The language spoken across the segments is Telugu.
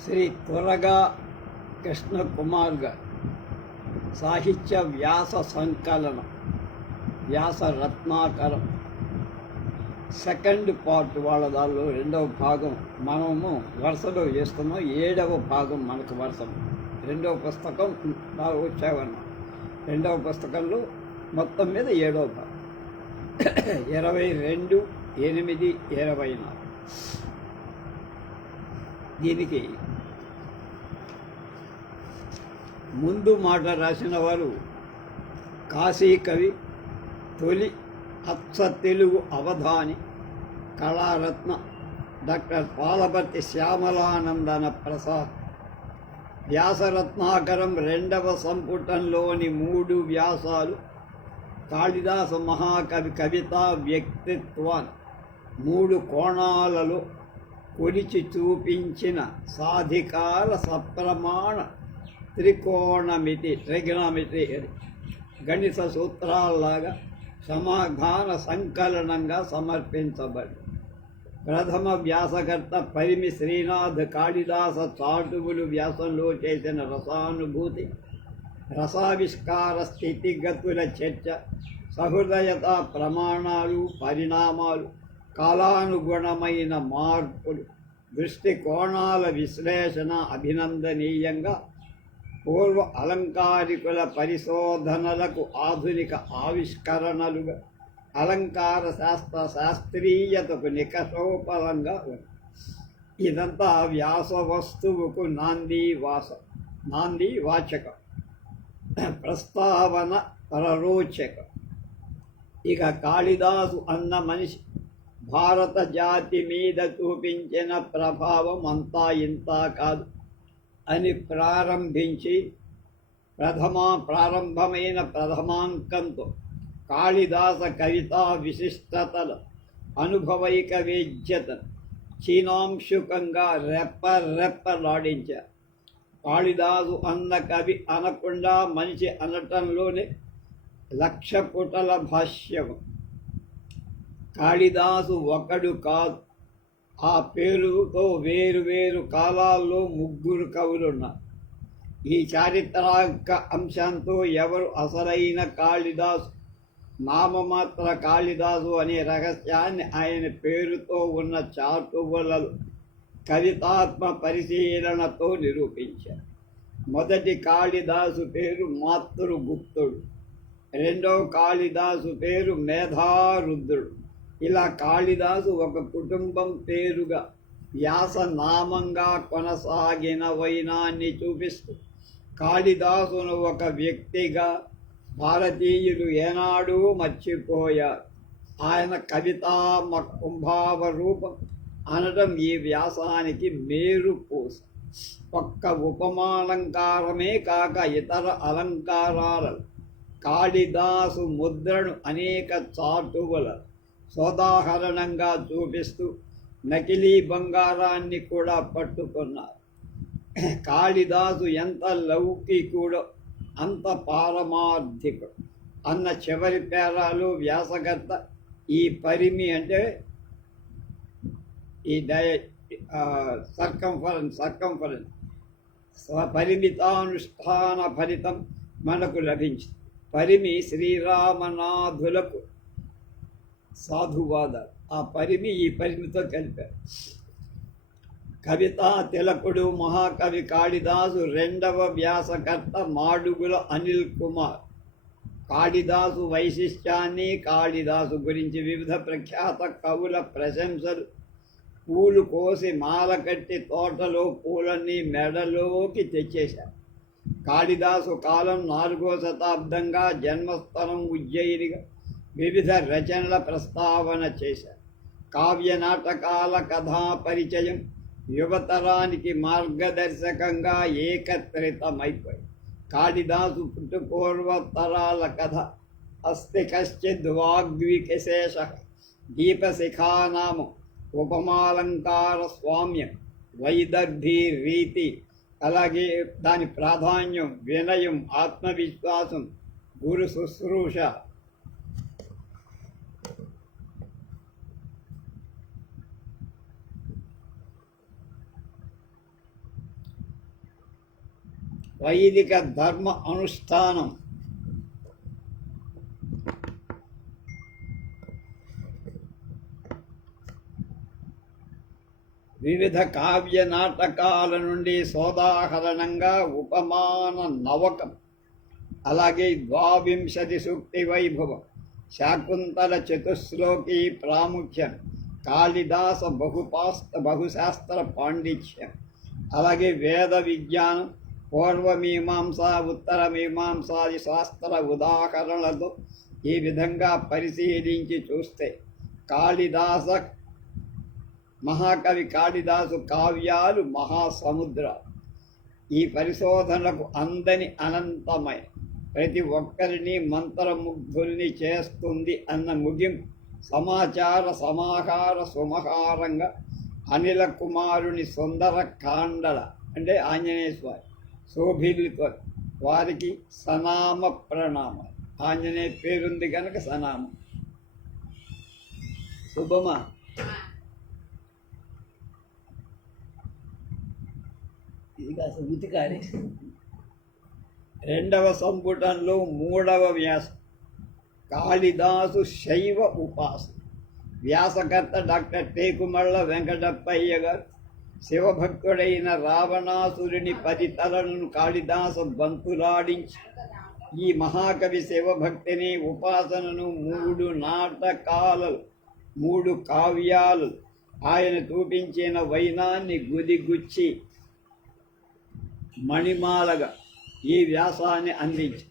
శ్రీ త్వరగా కృష్ణకుమార్ గారు సాహిత్య వ్యాస సంకలనం వ్యాస రత్నాకరం సెకండ్ పార్ట్ వాళ్ళ దానిలో రెండవ భాగం మనము వరుసలో చేస్తున్నాం. 7వ భాగం మనకు వరుస. రెండవ పుస్తకం వచ్చావన్నాం. రెండవ పుస్తకంలో మొత్తం మీద 7వ భాగం 22/8/24. దీనికి ముందు మాట రాసిన వారు కాశీ కవి, తొలి అచ్చ తెలుగు అవధాని, కళారత్న డాక్టర్ పాలపర్తి శ్యామలానందన ప్రసాద్. వ్యాసరత్నాకరం 2వ సంపుటంలోని 3 వ్యాసాలు కాళిదాస మహాకవి కవితా వ్యక్తిత్వాన్ని 3 కోణాలలో కొలిచి చూపించిన సాధికార సప్రమాణ ట్రిగోనమిట్రీ గణిత సూత్రాల్లాగా సమాధాన సంకలనంగా సమర్పించబడి ప్రథమ వ్యాసకర్త పరిమి శ్రీనాథ్ కాళిదాస చాటువులు వ్యాసంలో చేసిన రసానుభూతి, రసావిష్కార స్థితిగతుల చర్చ, సహృదయత ప్రమాణాలు, పరిణామాలు, కాలానుగుణమైన మార్పులు, దృష్టికోణాల విశ్లేషణ అభినందనీయంగా పూర్వ అలంకారికుల పరిశోధనలకు ఆధునిక ఆవిష్కరణలుగా అలంకార శాస్త్రీయతకు నికషోపలంగా ఉంది. ఇదంతా వ్యాస వస్తువుకు నాంది వాచకం, ప్రస్తావన పరరోచకం. ఇక కాళిదాసు అన్న మనిషి భారత జాతి మీద చూపించిన ప్రభావం అంతా ఇంత కాదు అని ప్రారంభించి ప్రారంభమైన ప్రథమాంకంతో కాళిదాస కవితా విశిష్టతల అనుభవైక వేద్యతను క్షీణాంశుకంగా రెప్పలాడించారు. కాళిదాసు అన్న కవి అనకుండా మనిషి అనటంలోనే 1,00,000 పుటల భాష్యము. కాళిదాసు ఒకడు కాదు, ఆ పేరుతో వేరు కాలాల్లో 3 కవులున్నారు. ఈ చారిత్రక అంశంతో ఎవరు అసలైన కాళిదాసు, నామమాత్ర కాళిదాసు అనే రహస్యాన్ని ఆయన పేరుతో ఉన్న చాటువులలో కవితాత్మ పరిశీలనతో నిరూపించారు. మొదటి కాళిదాసు పేరు మాతృగుప్తుడు, రెండవ కాళిదాసు పేరు మేధారుద్రుడు. ఇలా కాళిదాసు ఒక కుటుంబం పేరుగా వ్యాసనామంగా కొనసాగిన వైనాన్ని చూపిస్తూ కాళిదాసును ఒక వ్యక్తిగా భారతీయులు ఏనాడూ మర్చిపోయారు. ఆయన కవితా కుంభావ రూపం అనడం ఈ వ్యాసానికి మేరుపూస. ఒక్క ఉపమాలంకారమే కాక ఇతర అలంకారాలను కాళిదాసు ముద్రను అనేక చాటువుల సోదాహరణంగా చూపిస్తూ నకిలీ బంగారాన్ని కూడా పట్టుకున్నారు. కాళిదాసు ఎంత లౌకికుడో అంత పారమార్థికుడు అన్న చివరి పేరాలు వ్యాసకర్త ఈ పరిమి అంటే ఈ సర్కంఫరెన్స్ పరిమితానుష్ఠాన ఫలితం మనకు లభించింది. పరిమి శ్రీరామనాథులకు సాధువాదాలు. ఆ పరిమి ఈ పరిమితో కలిపారు. కవితా తిలకుడు మహాకవి కాళిదాసు 2వ వ్యాసకర్త మాడుగుల అనిల్ కుమార్. కాళిదాసు వైశిష్ట్యాన్ని, కాళిదాసు గురించి వివిధ ప్రఖ్యాత కవుల ప్రశంసలు, పూలు కోసి మాల కట్టి తోటలో పూలన్నీ మెడలోకి తెచ్చేశారు. కాళిదాసు కాలం 4వ శతాబ్దంగా, జన్మస్థలం ఉజ్జయినిగా వివిధ రచనల ప్రస్తావన చేశారు. కావ్య నాటకాల కథా పరిచయం యువతరానికి మార్గదర్శకంగా ఏకత్రితమైపోయి కాళిదాసు పుట్టుపూర్వ తరాల కథ అస్తి కశ్చిద్ వాగ్విశేష దీపశిఖానామం, ఉపమాలంకార స్వామ్యం, వైదర్భీ రీతి, అలాగే దాని ప్రాధాన్యం, వినయం, ఆత్మవిశ్వాసం, గురు శుశ్రూష, వైదిక ధర్మ అనుష్ఠానం. వివిధ కావ్య నాటకాల నుండి సోదాహరణంగా ఉపమాన నవకం, అలాగే ద్వావింశతి సూక్తి వైభవం, శాకుంతల చతుశ్లోకి ప్రాముఖ్యం, కాళిదాస బహుశాస్త్ర పాండిత్యం, అలాగే వేద విజ్ఞానం, పూర్వమీమాంస ఉత్తర మీమాంసాది శాస్త్ర ఉదాహరణలతో ఈ విధంగా పరిశీలించి చూస్తే మహాకవి కాళిదాసు కావ్యాలు మహాసముద్రాలు. ఈ పరిశోధనలకు అందని అనంతమై ప్రతి ఒక్కరిని మంత్రముగ్ధుల్ని చేస్తుంది అన్న ముగింపు సమాచార సమాహార సుమహారంగా అనిల కుమారుని సుందర కాండల అంటే ఆంజనేయ స్వామి శోభిల్లితో వారికి సనామ ప్రణామం. ఆంజనేయ పేరుంది కనుక సనామం. శుభమా. ఇది కాస్త ఉతికారి. రెండవ సంపుటంలో మూడవ వ్యాసం కాళిదాసు శైవ ఉపాసన. వ్యాసకర్త డాక్టర్ టేకుమళ్ళ వెంకటప్పయ్య గారు శివభక్తుడైన రావణాసురుని 10 తలలను కాళిదాసు బంతులాడించి ఈ మహాకవి శివభక్తిని ఉపాసనను 3 నాటకాలు 3 కావ్యాలు ఆయన చూపించిన వైనాన్ని గుదిగుచ్చి మణిమాలగా ఈ వ్యాసాన్ని అందించి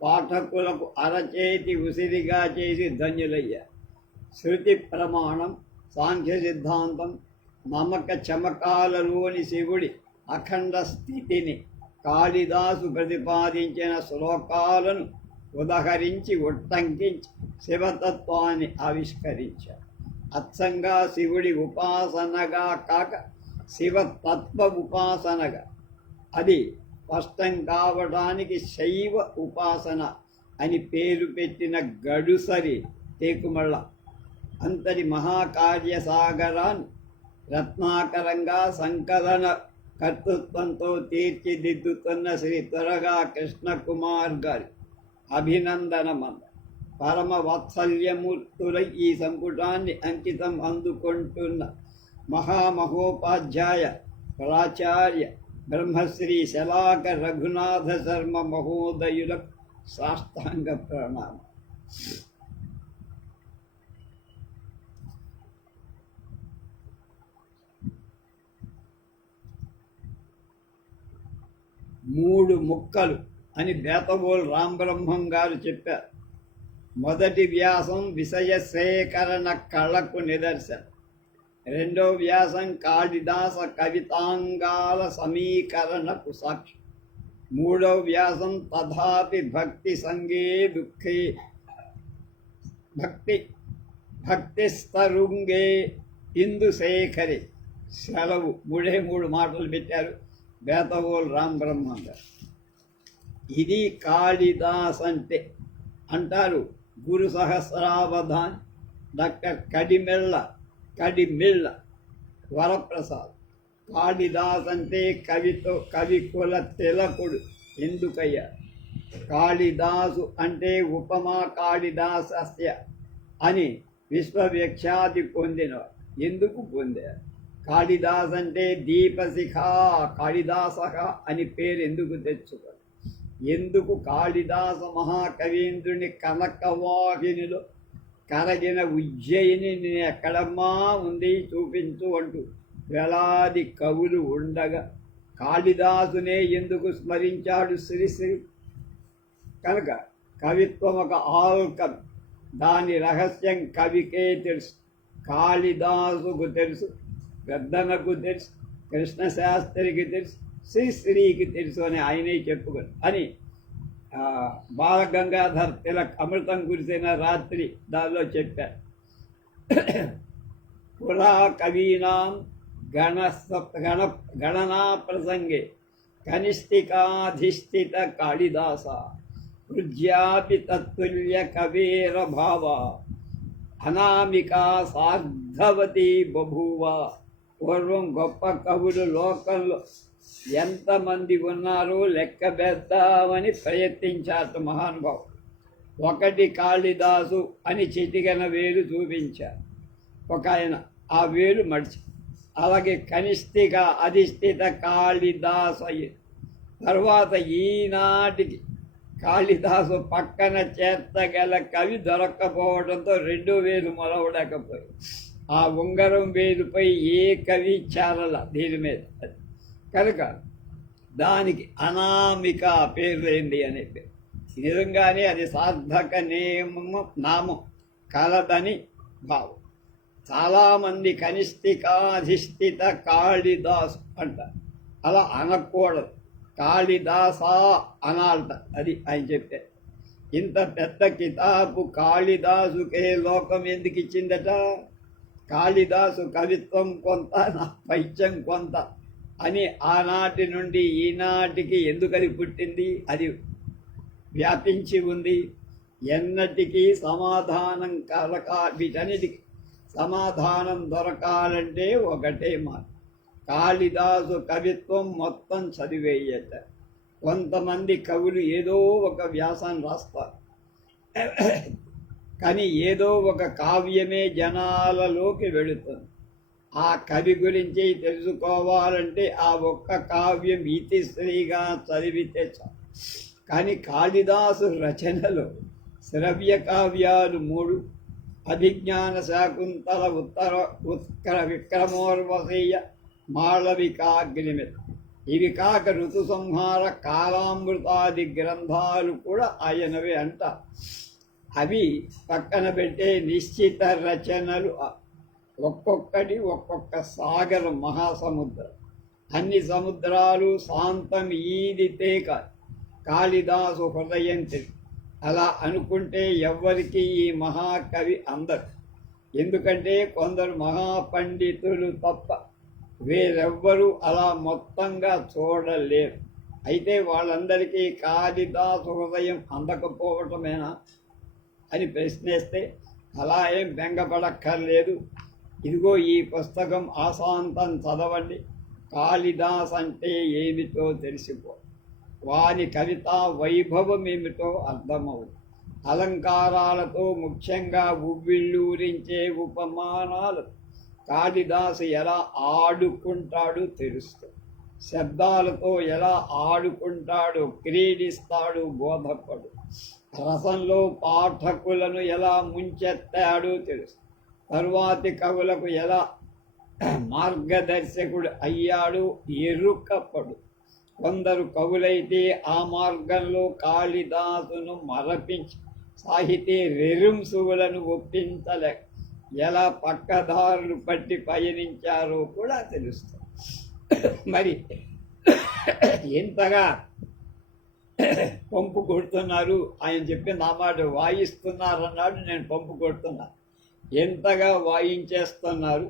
పాఠకులకు అరచేతి ఉసిరిగా చేసి ధన్యులయ్యారు. శృతి ప్రమాణం, సాంఖ్య సిద్ధాంతం, నమక చమకాలలోని శివుడి అఖండ స్థితిని కాళిదాసు ప్రతిపాదించిన శ్లోకాలను ఉదహరించి ఉట్టంకించి శివతత్వాన్ని ఆవిష్కరించారు. అచ్చంగా శివుడి ఉపాసనగా కాక శివతత్వ ఉపాసనగా అది స్పష్టం కావడానికి శైవ ఉపాసన అని పేరు పెట్టిన గడుసరి టేకుమళ్ళ అంతటి మహాకార్యసాగరాన్ని రత్నాకరంగా సంకలన కర్తృత్వంతో తీర్చిదిద్దుతున్న శ్రీ త్వరగా కృష్ణకుమార్ గారి అభినందనమంద పరమ వాత్సల్యమూర్తులై ఈ సంపుటాన్ని అంకితం అందుకుంటున్న మహామహోపాధ్యాయ ప్రాచార్య బ్రహ్మశ్రీ శలాక రఘునాథ శర్మ మహోదయులకు సాష్టాంగ ప్రణామం. మూడు ముక్కలు అని బేతవోలు రామబ్రహ్మం గారు చెప్పారు. మొదటి వ్యాసం విషయ సేకరణ కళకు నిదర్శనం. రెండో వ్యాసం కాళిదాస కవితాంగాల సమీకరణకు సాక్షి. మూడో వ్యాసం తథాపి భక్తి సంగే దుఃఖే భక్తి స్తరుంగే ఇందుశేఖరే సెలవు. 3 మాటలు పెట్టారు బేతవోలు రామబ్రహ్మం గారు. ఇది కాళిదాస్ అంటే అంటారు గురు సహస్రావధాన్ డాక్టర్ కడిమిళ్ళ వరప్రసాద్. కాళిదాస్ అంటే కవి కుల తిలకుడు ఎందుకయ్యారు? కాళిదాసు అంటే ఉపమా కాళిదాసస్య అని విశ్వవిఖ్యాతి పొందినవారు. ఎందుకు పొందారు? కాళిదాస్ అంటే దీపశిఖ కాళిదాస అని పేరు ఎందుకు తెచ్చుకోరు? ఎందుకు కాళిదాస మహాకవీంద్రుని కనకవాహినిలో కరగిన ఉజ్జయిని ఎక్కడమ్మా ఉంది చూపించు అంటూ వేలాది కవులు ఉండగా కాళిదాసునే ఎందుకు స్మరించాడు శ్రీశ్రీ? కనుక కవిత్వం ఒక ఆల్కమి. దాని రహస్యం కవికే తెలుసు, కాళిదాసుకు తెలుసు, పెద్దనకు తెలుసు, కృష్ణశాస్త్రికి తెలుసు, శ్రీశ్రీకి తెలుసు అని ఆయనే చెప్పుకోరు అని బాలగంగాధర్ తిలక్ అమృతం కురిసిన రాత్రి దానిలో చెప్పారు. పురా కవీనాం గణనా ప్రసంగే కనిష్ఠికాధిష్ఠిత కాళిదాస హృద్యాపి తత్తుల్య కవేర భావ అనామికా సార్ధవతి బభూవ. పూర్వం గొప్ప కవులు లోకంలో ఎంతమంది ఉన్నారో లెక్క పెద్దామని ప్రయత్నించారు మహానుభావు. ఒకటి కాళిదాసు అని చిటికెన వేలు చూపించారు ఒక ఆయన, ఆ వేలు మడిచి. అలాగే కనిష్ఠిక అధిష్ఠిత కాళిదాసు అయ్యి తర్వాత ఈనాటికి కాళిదాసు పక్కన చేర్చగల కవి దొరక్కపోవడంతో రెండో వేలు మొలవలేకపోయి ఆ ఉంగరం వేలుపై ఏ కవి చేరల దీని మీద. కనుక దానికి అనామిక పేరు ఏంటి అనే పేరు. నిజంగానే అది సార్థక నేమము నామం కలదని భావం. చాలామంది కనిష్ఠికాధిష్ఠిత కాళిదాసు అంటారు. అలా అనకూడదు, కాళిదాస అనాలట. అది ఆయన చెప్పే. ఇంత పెద్ద కితాబు కాళిదాసుకే లోకం ఎందుకు ఇచ్చిందట? కాళిదాసు కవిత్వం కొంత, నా పైత్యం కొంత అని ఆనాటి నుండి ఈనాటికి ఎందుకది పుట్టింది, అది వ్యాపించి ఉంది. ఎన్నటికీ సమాధానం వీటన్నిటికీ సమాధానం దొరకాలంటే ఒకటే మాట, కాళిదాసు కవిత్వం మొత్తం చదివేయట. కొంతమంది కవులు ఏదో ఒక వ్యాసాన్ని రాస్తారు, కానీ ఏదో ఒక కావ్యమే జనాలలోకి వెళుతుంది. ఆ కవి గురించి తెలుసుకోవాలంటే ఆ ఒక్క కావ్యం ఇతిశ్రీగా చదివితే చాలు. కానీ కాళిదాసు రచనలో శ్రవ్య కావ్యాలు 3, అభిజ్ఞాన శాకుంతల ఉత్కర విక్రమోర్వశీయ మాళవికాగ్నిమిత, ఇవి కాక ఋతు సంహార కాలామృతాది గ్రంథాలు కూడా ఆయనవే అంట. అవి పక్కన పెట్టే నిశ్చిత రచనలు ఒక్కొక్కటి ఒక్కొక్క సాగర మహాసముద్రం. అన్ని సముద్రాలు శాంతం ఈదితే కాదు, కాళిదాసు హృదయం తెలిసి. అలా అనుకుంటే ఎవ్వరికి ఈ మహాకవి అందరు. ఎందుకంటే కొందరు మహాపండితులు తప్ప వేరెవ్వరూ అలా మొత్తంగా చూడలేరు. అయితే వాళ్ళందరికీ కాళిదాసు హృదయం అందకపోవటమేనా అని ప్రశ్నిస్తే అలా ఏం బెంగపడక్కర్లేదు. ఇదిగో ఈ పుస్తకం ఆశాంతం చదవండి, కాళిదాస్ అంటే ఏమిటో తెలిసిపో, వాని కవితా వైభవం ఏమిటో అర్థమవుతుంది. అలంకారాలతో ముఖ్యంగా ఉవ్విళ్ళూరించే ఉపమానాలు కాళిదాసు ఎలా ఆడుకుంటాడో తెలుస్తుంది. శబ్దాలతో ఎలా ఆడుకుంటాడో, క్రీడిస్తాడు బోధపడు. రసంలో పాఠకులను ఎలా ముంచెత్తాడో తెలుసు. తరువాతి కవులకు ఎలా మార్గదర్శకుడు అయ్యాడు ఎరుకపడు. కొందరు కవులైతే ఆ మార్గంలో కాళిదాసును మరపించి సాహితీ రెరుంసువులను ఒప్పించలేక ఎలా పక్కదారులు పట్టి పయనించారో కూడా తెలుస్తుంది. మరి ఎంతగా పంపు కొడుతున్నారు, ఆయన చెప్పిన ఆ మాట వాయిస్తున్నారన్నాడు, నేను పంపు కొడుతున్నా. ఎంతగా వాయించేస్తున్నారు,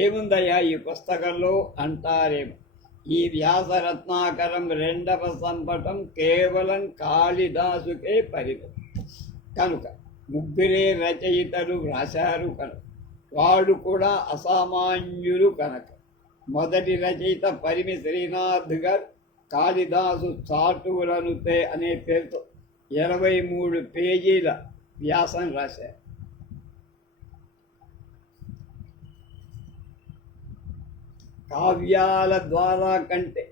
ఏముందయ్యా ఈ పుస్తకంలో అంటారేమో. ఈ వ్యాసరత్నాకరం 2వ సంపుటం కేవలం కాళిదాసుకే పరిమితం కనుక 3 రచయితలు రాశారు కనుక వాడు కూడా అసామాన్యులు కనుక. మొదటి రచయిత పరిమి శ్రీనాథ్ గారు కాళిదాసు చాటువులనుతే అనే పేరుతో 23 పేజీల వ్యాసం రాశారు. కావ్యాల ద్వారా కంటే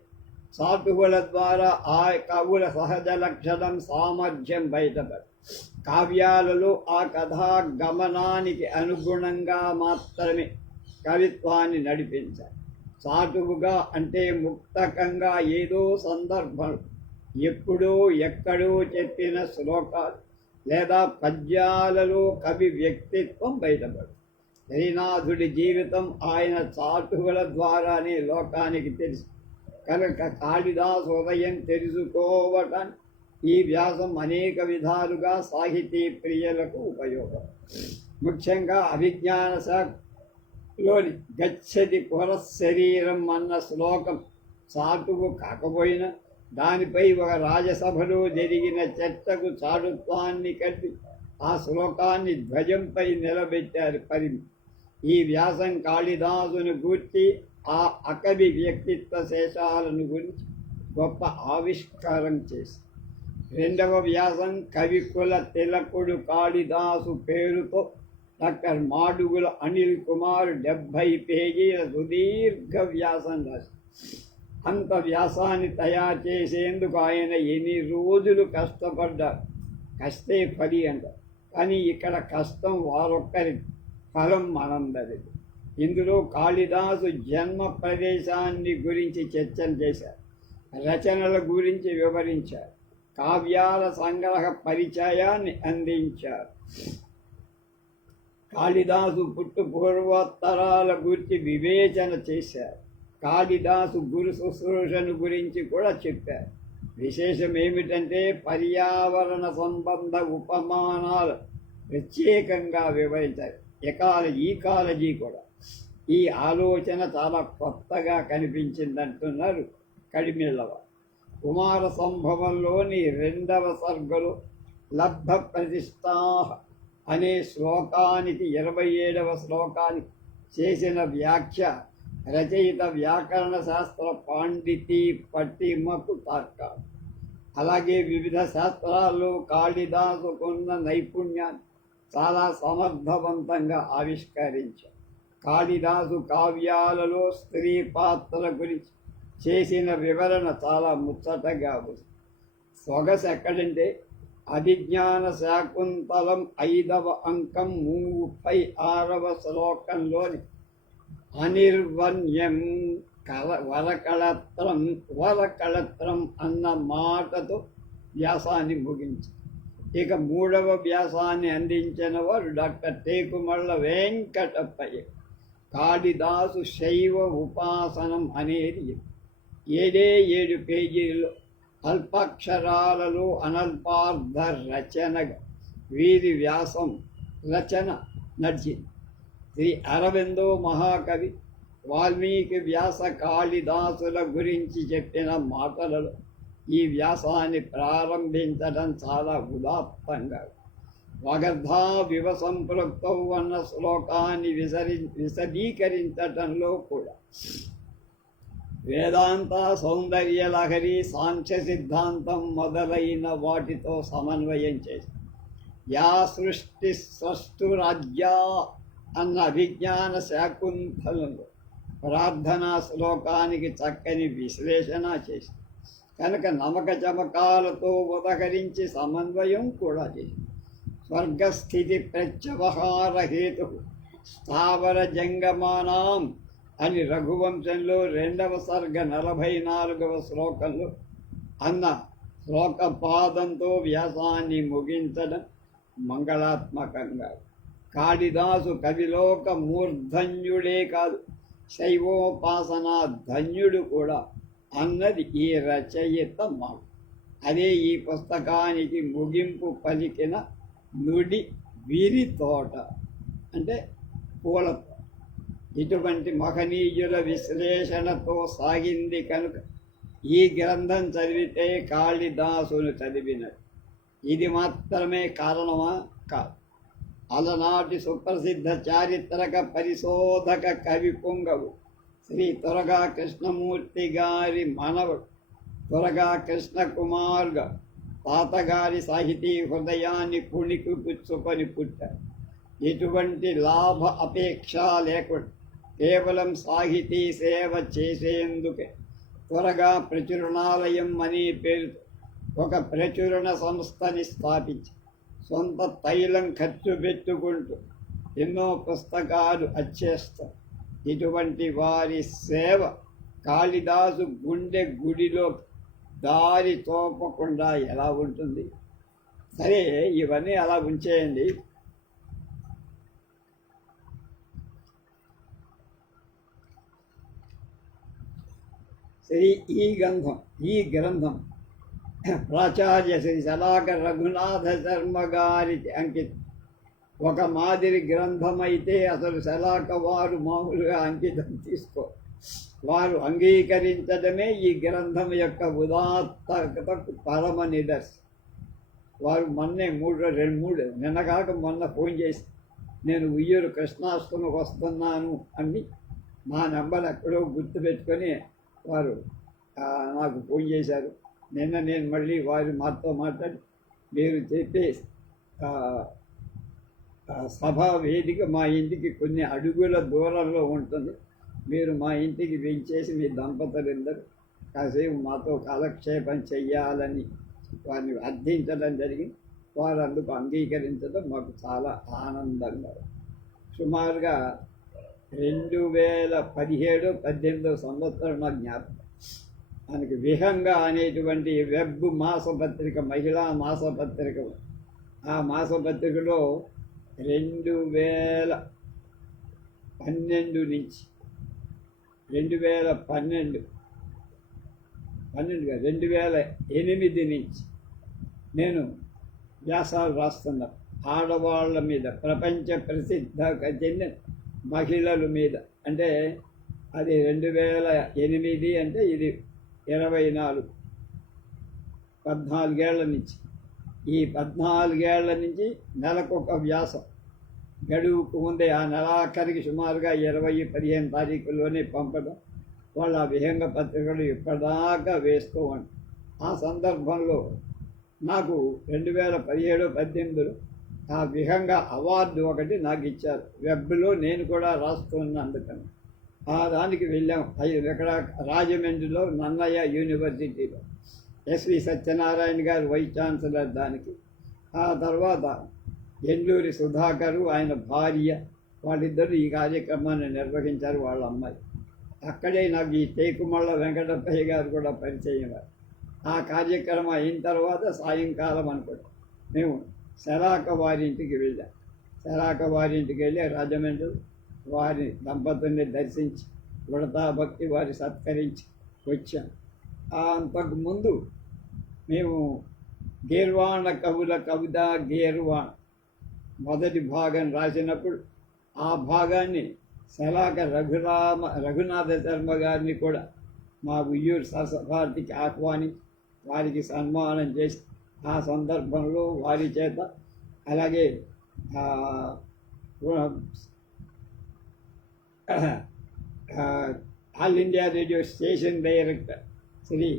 చాటువుల ద్వారా ఆ కవుల సహజ లక్షణం సామర్థ్యం బయటపడి కావ్యాలలో ఆ కథా గమనానికి అనుగుణంగా మాత్రమే కవిత్వాన్ని నడిపించాలి. చాటువుగా అంటే ముక్తకంగా ఏదో సందర్భం ఎప్పుడో ఎక్కడో చెప్పిన శ్లోకాలు లేదా పద్యాలలో కవి వ్యక్తిత్వం బయటపడు. శ్రీనాథుడి జీవితం ఆయన చాటువుల ద్వారానే లోకానికి తెలుసు కనుక కాళిదాసు హృదయం తెలుసుకోవటానికి ఈ వ్యాసం అనేక విధాలుగా సాహితీ ప్రియులకు ఉపయోగం. ముఖ్యంగా అభిజ్ఞాన శాఖలోని గచ్చతి పురశరీరం అన్న శ్లోకం చాటువు కాకపోయినా దానిపై ఒక రాజసభలో జరిగిన చర్చకు చాటుత్వాన్ని కలిపి ఆ శ్లోకాన్ని ధ్వజంపై నిలబెట్టారు పరిమి. ఈ వ్యాసం కాళిదాసుని గూర్చి ఆ అకవి వ్యక్తిత్వ శేషాలను గురించి గొప్ప ఆవిష్కారం చేసి రెండవ వ్యాసం కవికుల తిలకుడు కాళిదాసు పేరుతో డాక్టర్ మాడుగుల అనిల్ కుమార్ 70 పేజీల సుదీర్ఘ వ్యాసం రాశారు. అంత వ్యాసాన్ని తయారు చేసేందుకు ఆయన ఎన్ని రోజులు కష్టపడ్డారు. కష్టే ఫలి అంటారు, కానీ ఇక్కడ కష్టం వారొక్కరి, ఫలం మనందరిది. ఇందులో కాళిదాసు జన్మ ప్రదేశాన్ని గురించి చర్చన చేశారు, రచనల గురించి వివరించారు, కావ్యాల సంగ్రహ పరిచయాన్ని అందించారు. కాళిదాసు పుట్టు పూర్వోత్తరాల గురించి వివేచన చేశారు. కాళిదాసు గురు శుశ్రూషను గురించి కూడా చెప్పారు. విశేషం ఏమిటంటే పర్యావరణ సంబంధ ఉపమానాలు ప్రత్యేకంగా వివరించారు. ఈకాలజీ కూడా. ఈ ఆలోచన చాలా కొత్తగా కనిపించిందంటున్నారు కడిమిళ్ళవ. కుమార సంభవంలోని 2వ సర్గలో లబ్ధ ప్రతిష్టా అనే శ్లోకానికి 27వ శ్లోకానికి చేసిన వ్యాఖ్య రచయిత వ్యాకరణ శాస్త్ర పాండితీ పట్టిమకు తార్కాలు. అలాగే వివిధ శాస్త్రాల్లో కాళిదాసుకున్న నైపుణ్యాన్ని చాలా సమర్థవంతంగా ఆవిష్కరించారు. కాళిదాసు కావ్యాలలో స్త్రీ పాత్రల గురించి చేసిన వివరణ చాలా ముచ్చటగా ఉంది. సొగసు ఎక్కడంటే అభిజ్ఞాన శాకుంతలం 5వ అంకం 36వ శ్లోకంలోని అనిర్వన్యం వరకళత్రం అన్న మాటతో వ్యాసాన్ని ముగించి ఇక 3వ వ్యాసాన్ని అందించిన వారు డాక్టర్ టేకుమళ్ళ వెంకటప్పయ్య. కాళిదాసు శైవ ఉపాసనం అనేది 7 పేజీల్లో అల్పాక్షరాలలో అనల్పార్థ రచనగా వీరి వ్యాసం రచన నడిచింది. శ్రీ అరవిందో మహాకవి వాల్మీకి వ్యాస కాళిదాసుల గురించి చెప్పిన మాటలలో ఈ వ్యాసాన్ని ప్రారంభించడం చాలా ఉదాత్తంగా వగర్ధా వివ సంపృక్తౌ అన్న శ్లోకాన్ని విశదీకరించటంలో కూడా వేదాంత, సౌందర్య లహరి, సాంఖ్య సిద్ధాంతం మొదలైన వాటితో సమన్వయం చేసి యా సృష్టి స్రష్టురాజ్యా అన్న అభిజ్ఞాన శాకుంతలంలో ప్రార్థనా శ్లోకానికి చక్కని విశ్లేషణ చేసి కనుక నమక చమకాలతో ఉదహరించి సమన్వయం కూడా చేసి స్వర్గస్థితి ప్రత్యవహార హేతు స్థావర జంగమానాం అని రఘువంశంలో 2వ సర్గ 44వ శ్లోకంలో అన్న శ్లోక పాదంతో వ్యాసాన్ని ముగించడం మంగళాత్మకంగా. కాళిదాసు కవిలోక మూర్ధన్యుడే కాదు, శైవోపాసనా ధన్యుడు కూడా అన్నది ఈ రచయిత మాట. అదే ఈ పుస్తకానికి ముగింపు పలికిన నుడి వీరి తోట అంటే పూల. ఇటువంటి మహనీయుల విశ్లేషణతో సాగింది కనుక ఈ గ్రంథం చదివితే కాళిదాసును చదివినది. ఇది మాత్రమే కారణమా? కాదు. అలనాటి సుప్రసిద్ధ చారిత్రక పరిశోధక కవి పొంగవు శ్రీ తురగా కృష్ణమూర్తి గారి మనవడు తురగా కృష్ణకుమార్గా తాతగారి సాహితీ హృదయాన్ని పుణికి పుచ్చుకొని పుట్టారు. ఎటువంటి లాభ అపేక్ష లేకుండా కేవలం సాహితీ సేవ చేసేందుకే త్వరగా ప్రచురణాలయం అనే పేరుతో ఒక ప్రచురణ సంస్థని స్థాపించి సొంత తైలం ఖర్చు పెట్టుకుంటూ ఎన్నో పుస్తకాలు అచ్చేస్తారు. ఇటువంటి వారి సేవ కాళిదాసు గుండె గుడిలో దారి తోపకుండా ఎలా ఉంటుంది? సరే, ఇవన్నీ అలా ఉంచేయండి. ఈ గ్రంథం ప్రాచార్య శ్రీ శలాక రఘునాథ శర్మ గారికి అంకితం. ఒక మాదిరి గ్రంథం అయితే అసలు శలాక వారు మామూలుగా అంకితం తీసుకో, వారు అంగీకరించడమే ఈ గ్రంథం యొక్క ఉదాత్తకతకు పరమ నిదర్శనం. వారు మొన్నే నిన్నగాక మొన్న ఫోన్ చేసి నేను ఉయ్యూరు కృష్ణాష్టమికి వస్తున్నాను అని నా నెంబర్ ఎక్కడో గుర్తుపెట్టుకొని వారు నాకు ఫోన్ చేశారు. నిన్న నేను మళ్ళీ వారు మాతో మాట్లాడి మీరు చెప్పే సభా వేదిక మా ఇంటికి కొన్ని అడుగుల దూరంలో ఉంటుంది, మీరు మా ఇంటికి వించేసి మీ దంపతులందరూ కాసేపు మాతో కాలక్షేపం చెయ్యాలని వారిని అర్థించడం జరిగింది. వారు అందుకు అంగీకరించడం మాకు చాలా ఆనందంగా. సుమారుగా 2017-18 సంవత్సరం నా జ్ఞాపకం. మనకి విహంగా అనేటువంటి వెబ్ మాసపత్రిక, మహిళా మాసపత్రిక, ఆ మాసపత్రికలో 2012 నుంచి 2008 నుంచి నేను వ్యాసాలు రాస్తున్నాను. ఆడవాళ్ళ మీద, ప్రపంచ ప్రసిద్ధ చెందిన మహిళల మీద. అంటే అది 2008 అంటే ఇది 14 ఏళ్ల నుంచి. ఈ 14 ఏళ్ల నుంచి నెలకొక వ్యాసం, గడువుకు ముందే ఆ నెలాఖరికి సుమారుగా 20-15 తారీఖుల్లోనే పంపడం. వాళ్ళ విహంగ పత్రికలు ఇప్పటిదాకా వేస్తూ ఉంటారు. ఆ సందర్భంలో నాకు 2017-18లో ఆ విహంగ అవార్డు ఒకటి నాకు ఇచ్చారు. వెబ్లో నేను కూడా రాస్తున్నందుకని దానికి వెళ్ళాం. ఇక్కడ రాజమండ్రిలో నన్నయ్య యూనివర్సిటీలో ఎస్వి సత్యనారాయణ గారు వైస్ ఛాన్సలర్ దానికి. ఆ తర్వాత ఎల్లూరి సుధాకరు, ఆయన భార్య, వాళ్ళిద్దరూ ఈ కార్యక్రమాన్ని నిర్వహించారు, వాళ్ళ అమ్మాయి. అక్కడే నాకు ఈ టేకుమళ్ళ వెంకటప్పయ్య గారు కూడా పరిచయం. ఆ కార్యక్రమం అయిన తర్వాత సాయంకాలం అనుకోండి మేము శరాక వారింటికి వెళ్ళాం. శరాక వారింటికి వెళ్ళి రాజమండ్రి వారి దంపతుల్ని దర్శించి ఉడతా భక్తి వారి సత్కరించి వచ్చాం. అంతకుముందు మేము గీర్వాణ కవుల కవిత గీర్వాణ మొదటి భాగం రాసినప్పుడు ఆ భాగాన్ని శలాక రఘునాథ శర్మ గారిని కూడా మా ఉయ్యూరు సరస్వతికి ఆహ్వానించి వారికి సన్మానం చేసి ఆ సందర్భంలో వారి చేత, అలాగే all India radio station director Shri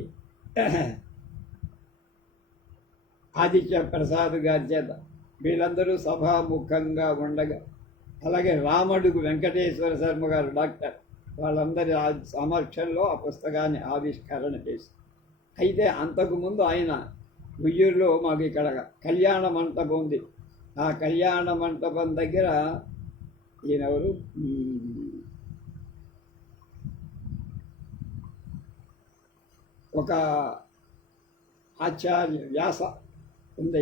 Aditya Prasad గారి చేత వీళ్ళందరూ సభాముఖంగా ఉండగా, అలాగే రామడుగు వెంకటేశ్వర శర్మ గారు డాక్టర్, వాళ్ళందరి సమక్షంలో ఆ పుస్తకాన్ని ఆవిష్కరణ చేసి. అయితే అంతకుముందు ఆయన ఉయ్యూరులో మాకు ఇక్కడ కళ్యాణ మంటపం ఉంది. ఆ కళ్యాణ మంటపం దగ్గర ఈయనెవరు, ఒక ఆచార్య వ్యాస ఉంది,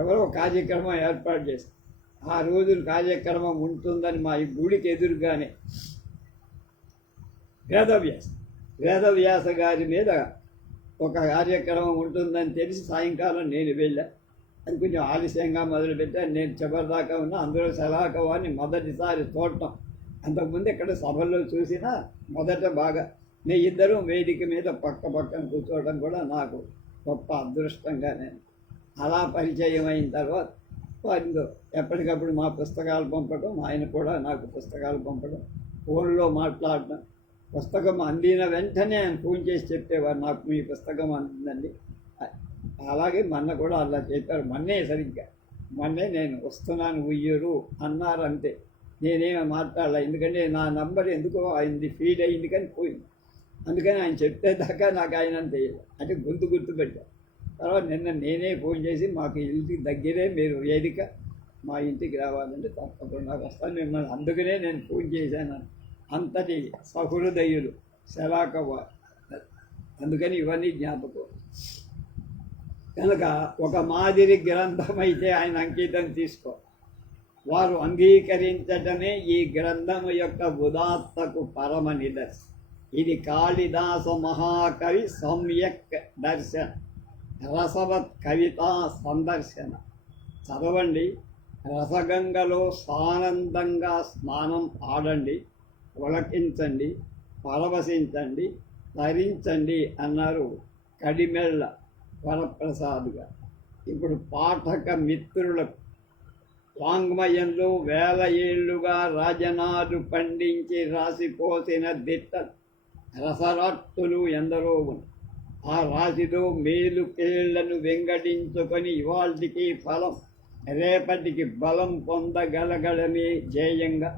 ఎవరో కార్యక్రమం ఏర్పాటు చేస్తారు. ఆ రోజు కార్యక్రమం ఉంటుందని మా ఈ గుడికి ఎదురుగానే వేదవ్యాస గారి మీద ఒక కార్యక్రమం ఉంటుందని తెలిసి సాయంకాలం నేను వెళ్ళా. అది కొంచెం ఆలస్యంగా మొదలుపెట్టాను. నేను చివరిదాకా ఉన్నా. అందులో శలాకవాన్ని మొదటిసారి చూడటం, అంతకుముందు ఇక్కడ సభల్లో చూసినా మొదట బాగా మీ ఇద్దరు వేదిక మీద పక్కన కూర్చోవడం కూడా నాకు గొప్ప అదృష్టంగా నేను అలా పరిచయం అయిన తర్వాత వారితో ఎప్పటికప్పుడు మా పుస్తకాలు పంపడం, ఆయన కూడా నాకు పుస్తకాలు పంపడం, ఫోన్లో మాట్లాడటం. పుస్తకం అందిన వెంటనే ఆయన ఫోన్ చేసి చెప్పేవారు, నాకు మీ పుస్తకం అందిందండి. అలాగే మొన్న కూడా అలా చెప్పారు. మొన్నే నేను వస్తున్నాను ఉయ్యూరు అన్నారు, అంతే. నేనేమో మాట్లాడలే, ఎందుకంటే నా నంబర్ ఎందుకో ఆయనది ఫీడ్ అయింది కానీ పోయింది. అందుకని ఆయన చెప్పేదాకా నాకు ఆయన తెలియదు, అంటే గుర్తుపెట్టాను. తర్వాత నిన్న నేనే ఫోన్ చేసి, మాకు ఇంటికి దగ్గరే మీరు వేదిక, మా ఇంటికి రావాలంటే తప్పకుండా వస్తాను మిమ్మల్ని, అందుకనే నేను ఫోన్ చేశాను. అంతటి సహృదయులు శలాక వారు. అందుకని ఇవన్నీ జ్ఞాపకం. కనుక ఒక మాదిరి గ్రంథం అయితే ఆయన అంకితం తీసుకో, వారు అంగీకరించటమే ఈ గ్రంథం యొక్క ఉదాత్తకు పరమ నిదర్శనం. ఇది కాళిదాస మహాకవి సమ్యక్ దర్శన, రసవత్ కవితా సందర్శన. చదవండి, రసగంగలో సానందంగా స్నానం ఆడండి, పులకించండి, పరవశించండి, తరించండి అన్నారు కడిమెళ్ళ వరప్రసాద్ గారు. ఇప్పుడు పాఠక మిత్రులకు వాంగ్మయంలో వేల ఏళ్లుగా రాజనాలు పండించి రాసిపోసిన దిట్ట రసరాట్టులు ఎందరో ఉన్నారు. ఆ రాశిలో మేలు కేళ్లను వెంగడించుకొని ఇవాళకి ఫలం రేపటికి బలం పొందగలగడమే ధ్యేయంగా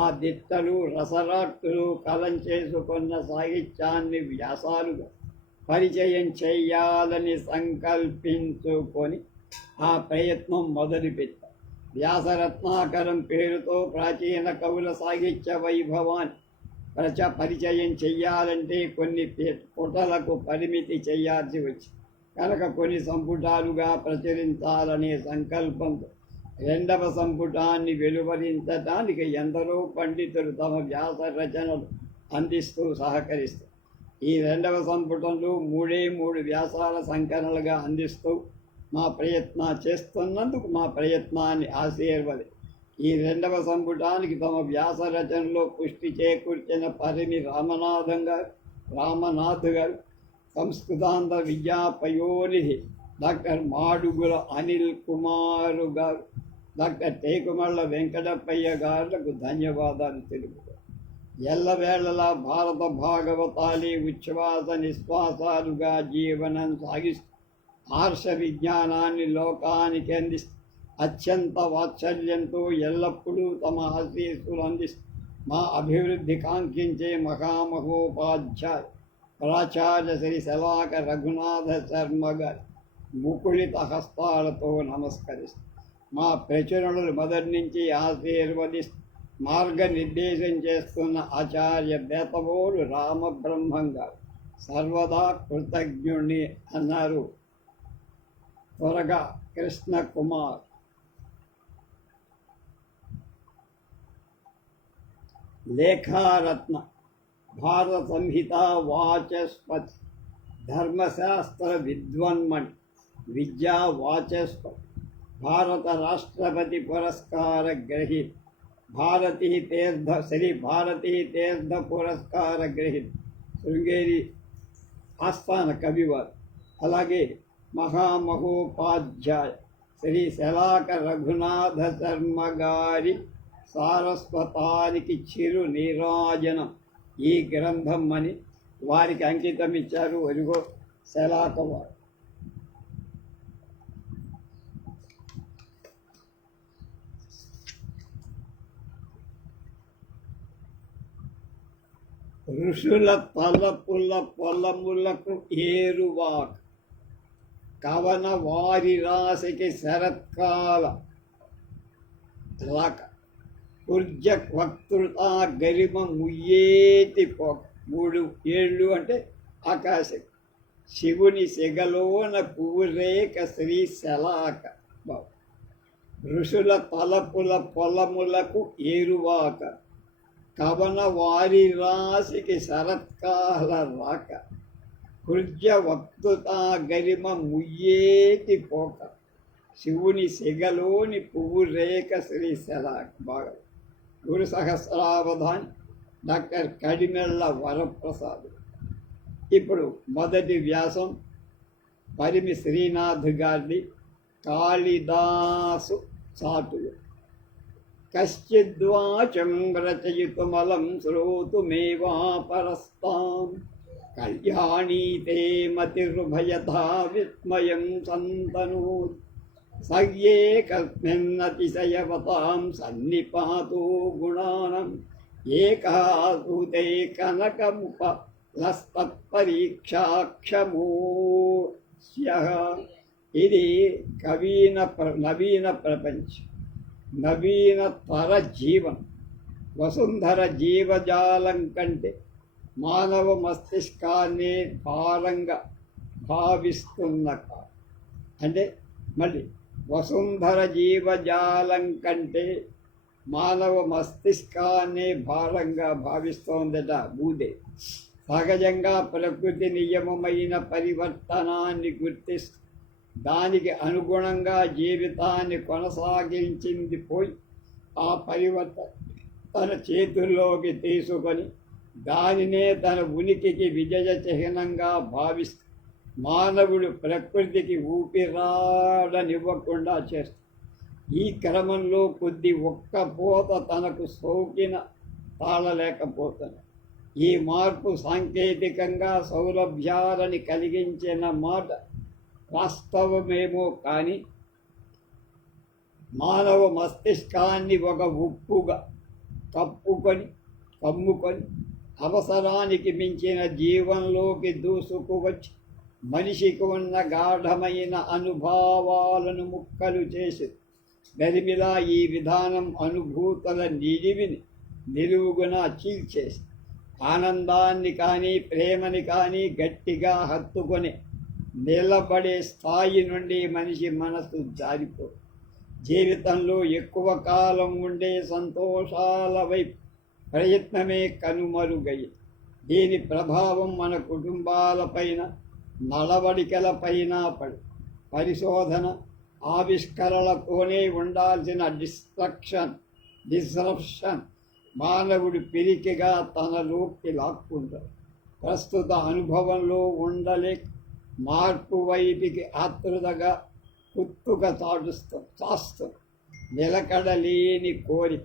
ఆ దిట్టలు రసరాట్టులు కలం చేసుకున్న సాహిత్యాన్ని వ్యాసాలుగా పరిచయం చెయ్యాలని సంకల్పించుకొని ఆ ప్రయత్నం మొదలుపెట్టారు. వ్యాసరత్నాకరం పేరుతో ప్రాచీన కవుల సాహిత్య వైభవాన్ని పరిచయం చెయ్యాలంటే కొన్ని పుటలకు పరిమితి చేయాల్సి వచ్చింది కనుక కొన్ని సంపుటాలుగా ప్రచురించాలనే సంకల్పంతో రెండవ సంపుటాన్ని వెలువరించడానికి ఎందరో పండితులు తమ వ్యాస రచనలు అందిస్తూ సహకరిస్తారు. ఈ రెండవ సంపుటంలో మూడు వ్యాసాల సంకలనలుగా అందిస్తూ చేస్తున్నందుకు మా ప్రయత్నాన్ని ఆశీర్వది. ఈ రెండవ సంపుటానికి తమ వ్యాస రచనలో పుష్టి చేకూర్చిన పరిమి రామనాథ్ గారు, సంస్కృతాంధ్ర విద్యా పయోనిధి డాక్టర్ మాడుగుల అనిల్ కుమారు గారు, డాక్టర్ టేకుమళ్ళ వెంకటప్పయ్య గారులకు ధన్యవాదాలు తెలుపుతారు. ఎల్లవేళలా భారత భాగవతాలి ఉచ్ఛ్వాస నిశ్వాసాలుగా జీవనం సాగిస్తూ ఆర్ష విజ్ఞానాన్ని లోకానికి అందిస్తూ అత్యంత వాత్సల్యంతో ఎల్లప్పుడూ తమ ఆశీస్సులు అందిస్తూ మా అభివృద్ధి కాంక్షించే మహామహోపాధ్యాయ ప్రాచార్య శ్రీ శలాక రఘునాథ శర్మ గారి ముకుళిత హస్తాలతో నమస్కరిస్తూ మా ప్రచురణలు మొదటి నుంచి ఆశీర్వదిస్తూ మార్గనిర్దేశం చేస్తున్న ఆచార్య బేతవోడు రామబ్రహ్మం గారు సర్వదా కృతజ్ఞుణ్ణి అన్నారు. త్వరగా కృష్ణకుమార్. లేఖారత్న భారత సంహిత వాచస్పతి ధర్మశాస్త్ర విద్వన్మణి విద్యా వాచస్పతి భారత రాష్ట్రపతి పురస్కార గ్రహీత శ్రీ భారతీ తీర్థ పురస్కార గ్రహీత శృంగేరి ఆస్థాన కవివారు. అలాగే మహామహోపాధ్యాయ శ్రీ శలాక రఘునాథ శర్మ గారి సారస్వతానికి చిరు నీరాజనం ఈ గ్రంథం అని వారికి అంకితం ఇచ్చారు. ఒరిగో శలాక వారు. ఋషుల తలపుల పొలములకు ఏరువాక కవన వారి రాశికి శరత్కాల రాక కుర్జ వక్తృత గరిమ ముయ్యేటి పోక 3 ఏళ్ళు అంటే ఆకాశం శివుని సెగలోన పువ్వురేక శ్రీ శలాక బాబు. ఋషుల తలపుల పొలములకు ఏరువాక కవన వారి రాశికి శరత్కాల రాక కుర్జ వక్తృత గరిమ ముయ్యేటి పోక శివుని సెగలోని పువ్వు రేఖ శ్రీ శలాక బాగా. గురు సహస్రావధాన్ డాక్టర్ కడిమెళ్ళ వరప్రసాద్. ఇప్పుడు మొదటి వ్యాసం పరిమి శ్రీనాథ్ గారిది కాళిదాసు చాటులు. కశ్చిద్వాచం రచయితుమలం శ్రోతుమేవాపరస్తాం కళ్యాణీతే మతిర్భయథా విస్మయం సంతనోత్ సయ్యేకస్మిన్నతిశయవతాం సన్నిపాతో గుణానం ఏకాసూతే కనకముపలస్తత్పరీక్షాక్షమోస్యః. ఇది నవీన ప్రపంచం, నవీన తర జీవనం. వసుంధర జీవజాలం కంటే మానవ మస్తిష్కాన్ని భారంగా భావిస్తున్న అంటే మళ్ళీ వసుంధర జీవజాలం కంటే మానవ మస్తిష్కాన్ని భారంగా భావిస్తోందట భూదే. సహజంగా ప్రకృతి నియమమైన పరివర్తనాన్ని గుర్తిస్తూ దానికి అనుగుణంగా జీవితాన్ని కొనసాగించింది పోయి ఆ పరివర్తన తన చేతుల్లోకి తీసుకొని దానినే తన ఉనికికి విజయ చిహ్నంగా భావిస్తూ మానవుడు ప్రకృతికి ఊపిరాడనివ్వకుండా చేస్తాడు. ఈ క్రమంలో కొద్ది ఒక్క పోత తనకు సోకిన తాళలేకపోతుంది. ఈ మార్పు సాంకేతికంగా సౌలభ్యాలని కలిగించిన మాట వాస్తవమేమో కానీ మానవ మస్తిష్కాన్ని ఒక ఉప్పుగా కమ్ముకొని అవసరానికి మించిన జీవంలోకి దూసుకువచ్చి మనిషికి ఉన్న గాఢమైన అనుభవాలను ముక్కలు చేసి గరిమిలా ఈ విధానం అనుభూతుల నిడివిని నిలువుగున చీల్చేసి ఆనందాన్ని కానీ ప్రేమని కానీ గట్టిగా హత్తుకొని నిలబడే స్థాయి నుండి మనిషి మనసు జారిపో జీవితంలో ఎక్కువ కాలం ఉండే సంతోషాల వైపు ప్రయత్నమే కనుమరుగయ్యి. దీని ప్రభావం మన కుటుంబాలపైన, నడవడికలపైన పడి పరిశోధన ఆవిష్కరణలతోనే ఉండాల్సిన డిస్రప్షన్ మానవుడు పిరికిగా తనలోకి లాక్కుంటాడు. ప్రస్తుత అనుభవంలో ఉండలేక మార్పు వైపుకి ఆతృతగా కుత్తుక చాస్తూ నిలకడలేని కోరి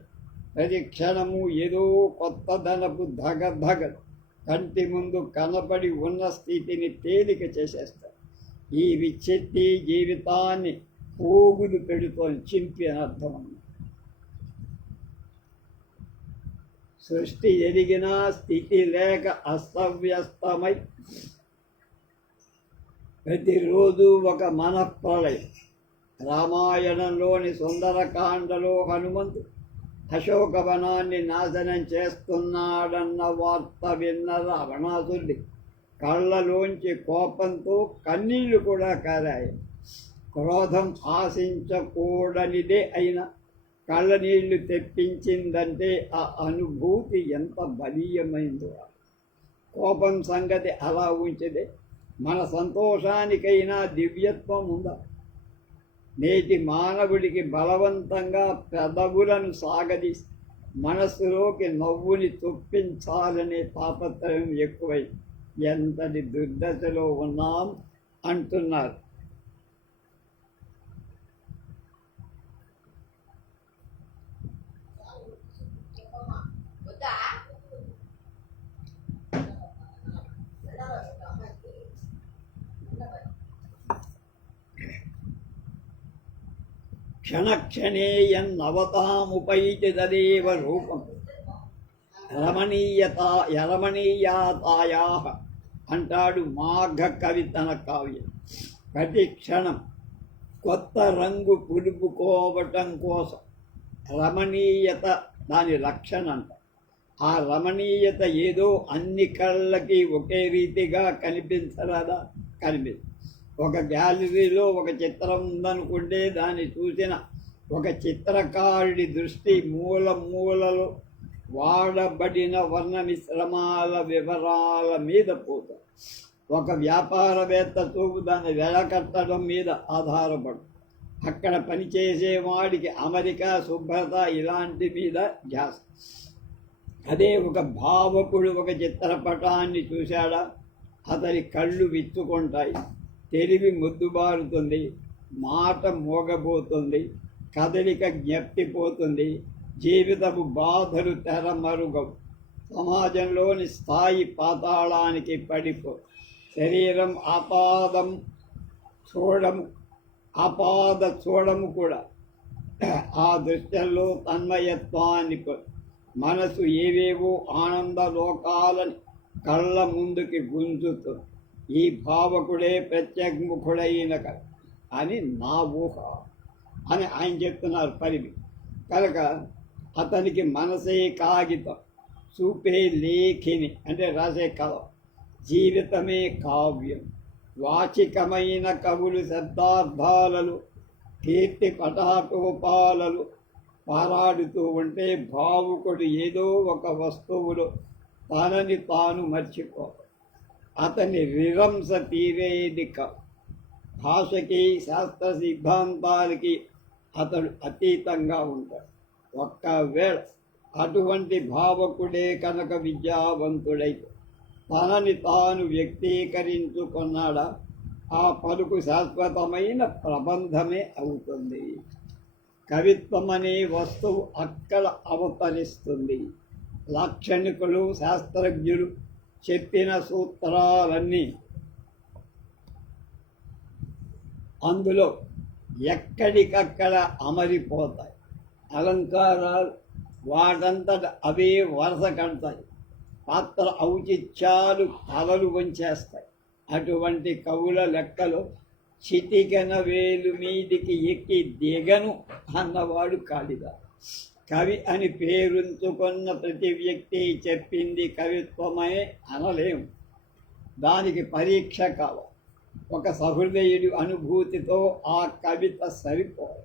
ప్రతి క్షణము ఏదో కొత్తదనపు ధగ కంటి ముందు కనబడి ఉన్న స్థితిని తేలిక చేసేస్తారు. ఈ విచ్ఛిత్తి జీవితాన్ని పోగులు పెడుతోని చింపి అని అర్థం. సృష్టి ఎదిగిన స్థితి లేక అస్తవ్యస్తమై ప్రతిరోజు ఒక మనఃప్రళయం. రామాయణంలోని సుందరకాండలో హనుమంతు అశోకవనాన్ని నాశనం చేస్తున్నాడన్న వార్త విన్న రావణాసురుడి కళ్ళలోంచి కోపంతో కన్నీళ్లు కూడా కారాయి. క్రోధం ఆశించకూడనిదే అయినా కళ్ళ నీళ్లు తెప్పించిందంటే ఆ అనుభూతి ఎంత బలీయమైందో. కోపం సంగతి అలా ఉంచితే మన సంతోషానికైనా దివ్యత్వం ఉందా? నేటి మానవుడికి బలవంతంగా పెదవులను సాగదీసి మనస్సులోకి నవ్వుని చొప్పించాలనే తాపత్రయం ఎక్కువై ఎంతటి దుర్దశలో ఉన్నాం అంటున్నారు. క్షణక్షణేయన్నవతాముపైతి తదేవ రూపం రమణీయాతాయా అంటాడు మాఘ కవి తన కావ్యం. ప్రతి క్షణం కొత్త రంగు పులుపుకోవటం కోసం రమణీయత దాని లక్షణ అంట. ఆ రమణీయత ఏదో అన్ని కళ్ళకి ఒకే రీతిగా కనిపించరాదా? కనిపిస్తుంది. ఒక గ్యాలరీలో ఒక చిత్రం ఉందనుకుంటే దాన్ని చూసిన ఒక చిత్రకారుడి దృష్టి మూలలో వాడబడిన వర్ణ మిశ్రమాల వివరాల మీద పోతుంది. ఒక వ్యాపారవేత్త చూపు దాన్ని వెలకట్టడం మీద ఆధారపడు. అక్కడ పనిచేసేవాడికి అమరిక, శుభ్రత ఇలాంటి మీద ధ్యాస. అదే ఒక భావకుడు ఒక చిత్రపటాన్ని చూశాడా, అతని కళ్ళు విచ్చుకుంటాయి, తెలివి మొద్దుబారుతుంది, మాట మోగబోతుంది, కదలిక జ్ఞప్తిపోతుంది, జీవితపు బాధలు తెరమరుగవు. సమాజంలోని స్థాయి పాతాళానికి పడిపో. శరీరం ఆపాద చూడము కూడా. ఆ దృశ్యంలో తన్మయత్వాన్ని మనసు ఏవేవో ఆనంద లోకాలని కళ్ళ ముందుకి గుంజుతుంది. ఈ భావకుడే ప్రత్యేకముఖుడైన అని నా ఊహ అని ఆయన చెప్తున్నారు పరిమి. కనుక అతనికి మనసే కాగితం, చూపే లేఖిని అంటే రాసే కథ, జీవితమే కావ్యం. వాచికమైన కవులు శబ్దార్థాలలో కీర్తి పటాటోపాలలో పారాడుతూ ఉంటే భావుకుడు ఏదో ఒక వస్తువులో తనని తాను మర్చిపో. అతని విరంస తీరేది భాషకి, శాస్త్ర సిద్ధాంతాలకి అతడు అతీతంగా ఉంటాడు. ఒక్కవేళ అటువంటి భావకుడే కనుక విద్యావంతుడైతే తనని తాను వ్యక్తీకరించుకున్నాడా, ఆ పలుకు శాశ్వతమైన ప్రబంధమే అవుతుంది. కవిత్వం అనే వస్తువు అక్కడ అవతరిస్తుంది. లాక్షణికులు, శాస్త్రజ్ఞులు చెప్పిన సూత్రాలన్నీ అందులో ఎక్కడికక్కడ అమరిపోతాయి. అలంకారాలు వాటంతట అవే వరస కడతాయి. పాత్ర ఔచిత్యాలు తలలు వంచేస్తాయి. అటువంటి కవుల లెక్కలో చిటికెన వేలు మీదికి ఎక్కి దిగను అన్నవాడు కాళిదాసు. కవి అని పేరుంచుకున్న ప్రతి వ్యక్తి చెప్పింది కవిత్వమే అనలేము. దానికి పరీక్ష కావాలి. ఒక సహృదయుడి అనుభూతితో ఆ కవిత సరిపోదు.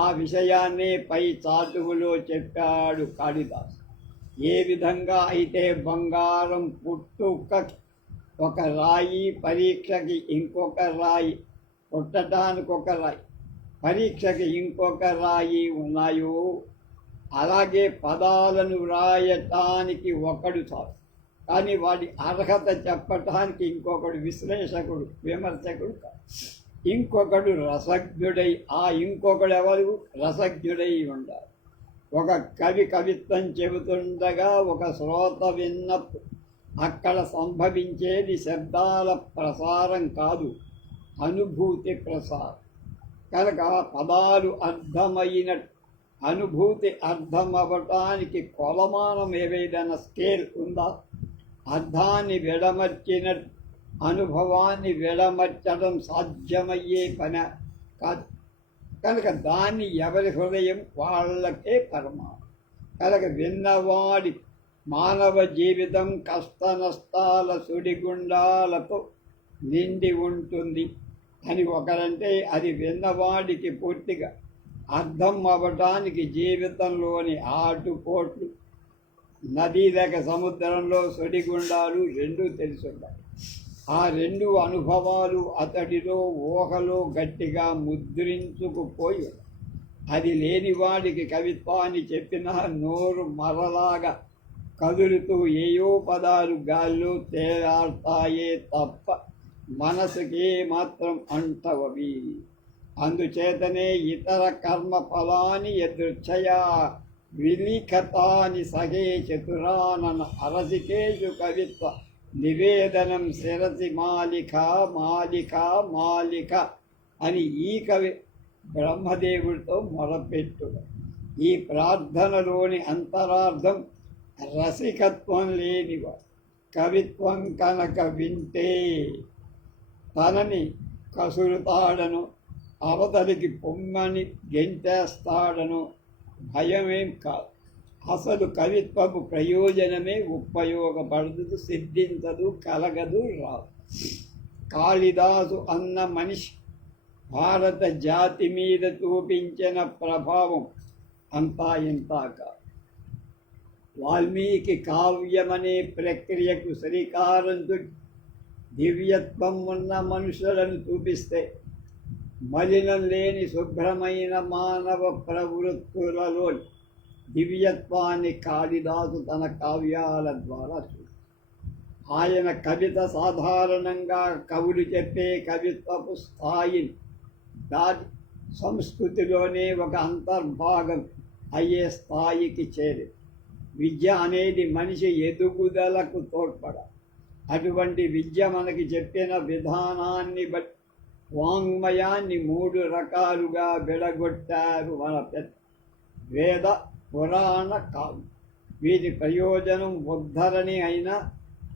ఆ విషయాన్నే పై చాటువులో చెప్పాడు కాళిదాసు. ఏ విధంగా అయితే బంగారం పుట్టుకకి ఒక రాయి, పరీక్షకి ఇంకొక రాయి, పుట్టడానికి ఒక రాయి, పరీక్షకి ఇంకొక రాయి ఉన్నాయో, అలాగే పదాలను వ్రాయటానికి ఒకడు చాలు, కానీ వాడి అర్హత చెప్పటానికి ఇంకొకడు విశ్లేషకుడు, విమర్శకుడు కాదు. ఇంకొకడు రసజ్ఞుడై, ఆ ఇంకొకడు ఎవరు? రసజ్ఞుడై ఉండాలి. ఒక కవి కవిత్వం చెబుతుండగా ఒక శ్రోత విన్నప్పుడు అక్కడ సంభవించేది శబ్దాల ప్రసారం కాదు, అనుభూతి ప్రసారం. కనుక పదాలు అర్థమైనట్టు అనుభూతి అర్థమవటానికి కొలమానం ఏదైనా స్కేల్ ఉందా? అర్థాన్ని విడమర్చినట్టు అనుభవాన్ని విడమర్చడం సాధ్యమయ్యే పని కాదు. కనుక దాన్ని ఎవరి హృదయం వాళ్ళకే పరమాణం. కనుక విన్నవాడి మానవ జీవితం కష్ట నష్టాల సుడిగుండాలతో నిండి ఉంటుంది అని ఒకరంటే అది విన్నవాడికి పూర్తిగా అర్థం అవ్వటానికి జీవితంలోని ఆటుపోట్లు, నదీ లేక సముద్రంలో సుడిగుండాలు రెండూ తెలుసుండాలి. ఆ రెండు అనుభవాలు అతడిలో ఊహలో గట్టిగా ముద్రించుకుపోయి, అది లేనివాడికి కవిత్వాన్ని చెప్పినా నోరు మరలాగా కదులుతూ ఏయో పదాలు గాల్లో తేలాడతాయే తప్ప మనసుకే మాత్రం అంటవవి. అందుచేతనే ఇతర కర్మ ఫలాని ఎదృచ్ఛయా విలిఖతాని సహే చతురానన అరసికేషు కవిత్వ నివేదనం శిరసి మాలిక మాలిక మాలిక అని ఈ కవి బ్రహ్మదేవుడితో మొరపెట్టు. ఈ ప్రార్థనలోని అంతరార్థం రసికత్వం లేనివా కవిత్వం కనుక వింటే తనని కసురుతాడను, అవతలికి పొమ్మని గెంటేస్తాడను భయమేం కాదు. అసలు కవిత్వపు ప్రయోజనమే ఉపయోగపడదు, సిద్ధించదు, కలగదు, రాదు. కాళిదాసు అన్న మనిషి భారత జాతి మీద చూపించిన ప్రభావం అంతా ఇంతా కాదు. వాల్మీకి కావ్యమనే ప్రక్రియకు శ్రీకారం చుట్టి దివ్యత్వం ఉన్న మనుషులను చూపిస్తే మలినం లేని శుభ్రమైన మానవ ప్రవృత్తులలోని దివ్యత్వాన్ని కాళిదాసు తన కావ్యాల ద్వారా చూడు. ఆయన కవిత సాధారణంగా కవులు చెప్పే కవిత్వపు స్థాయిని దాటి సంస్కృతిలోనే ఒక అంతర్భాగం అయ్యే స్థాయికి చేరి విద్య అనేది మనిషి ఎదుగుదలకు తోడ్పడాలి. అటువంటి విద్య మనకి చెప్పిన విధానాన్ని బట్టి వాంగ్మయాన్ని 3 రకాలుగా విడగొట్టారు మన పెద్ద. వేద, పురాణ, కావ్యం. వీటి ప్రయోజనం ఉద్ధరణి అయినా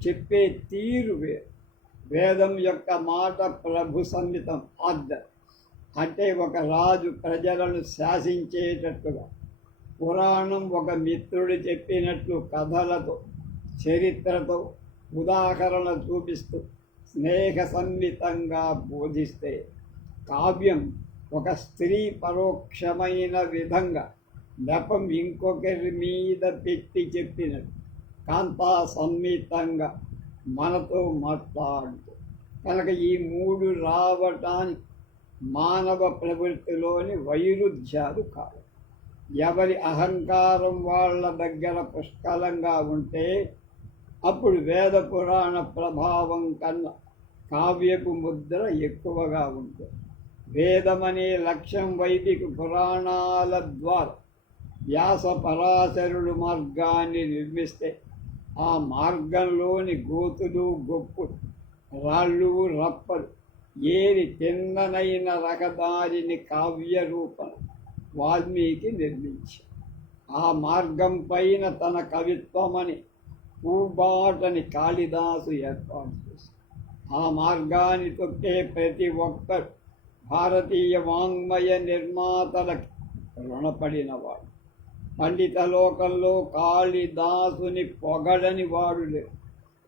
చెప్పే తీరు వేరు. వేదం యొక్క మాట ప్రభు సంహితం, ఆర్డర్, అంటే ఒక రాజు ప్రజలను శాసించేటట్టుగా. పురాణం ఒక మిత్రుడు చెప్పినట్లు కథలతో, చరిత్రతో, ఉదాహరణ చూపిస్తూ స్నేహ సన్నిహితంగా బోధిస్తే, కావ్యం ఒక స్త్రీ పరోక్షమైన విధంగా నెపం ఇంకొకరి మీద పెట్టి చెప్పినట్టు కాంతా సన్నిహితంగా మనతో మాట్లాడుతూ. కనుక ఈ 3 రావటానికి మానవ ప్రవృత్తిలోని వైరుధ్యాలు కాదు. ఎవరి అహంకారం వాళ్ళ దగ్గర పుష్కలంగా ఉంటే అప్పుడు వేద పురాణ ప్రభావం కన్నా కావ్యపు ముద్ర ఎక్కువగా ఉంటుంది. వేదమనే లక్ష్యం వైదిక పురాణాల ద్వారా వ్యాస పరాశరుడు మార్గాన్ని నిర్మిస్తే ఆ మార్గంలోని గోతులు గొప్పులు రాళ్ళు రప్పలు ఏరి తిన్ననైన రకదారిని కావ్య రూపం వాల్మీకి నిర్మించి ఆ మార్గం పైన తన కవిత్వమని పూబాటని కాళిదాసు ఏర్పాటు చేసి ఆ మార్గాన్ని తొక్కే ప్రతి ఒక్కరు భారతీయ వాంగ్మయ నిర్మాతలకి రుణపడినవాడు. పండిత లోకంలో కాళిదాసుని పొగడని వాడు లేడు.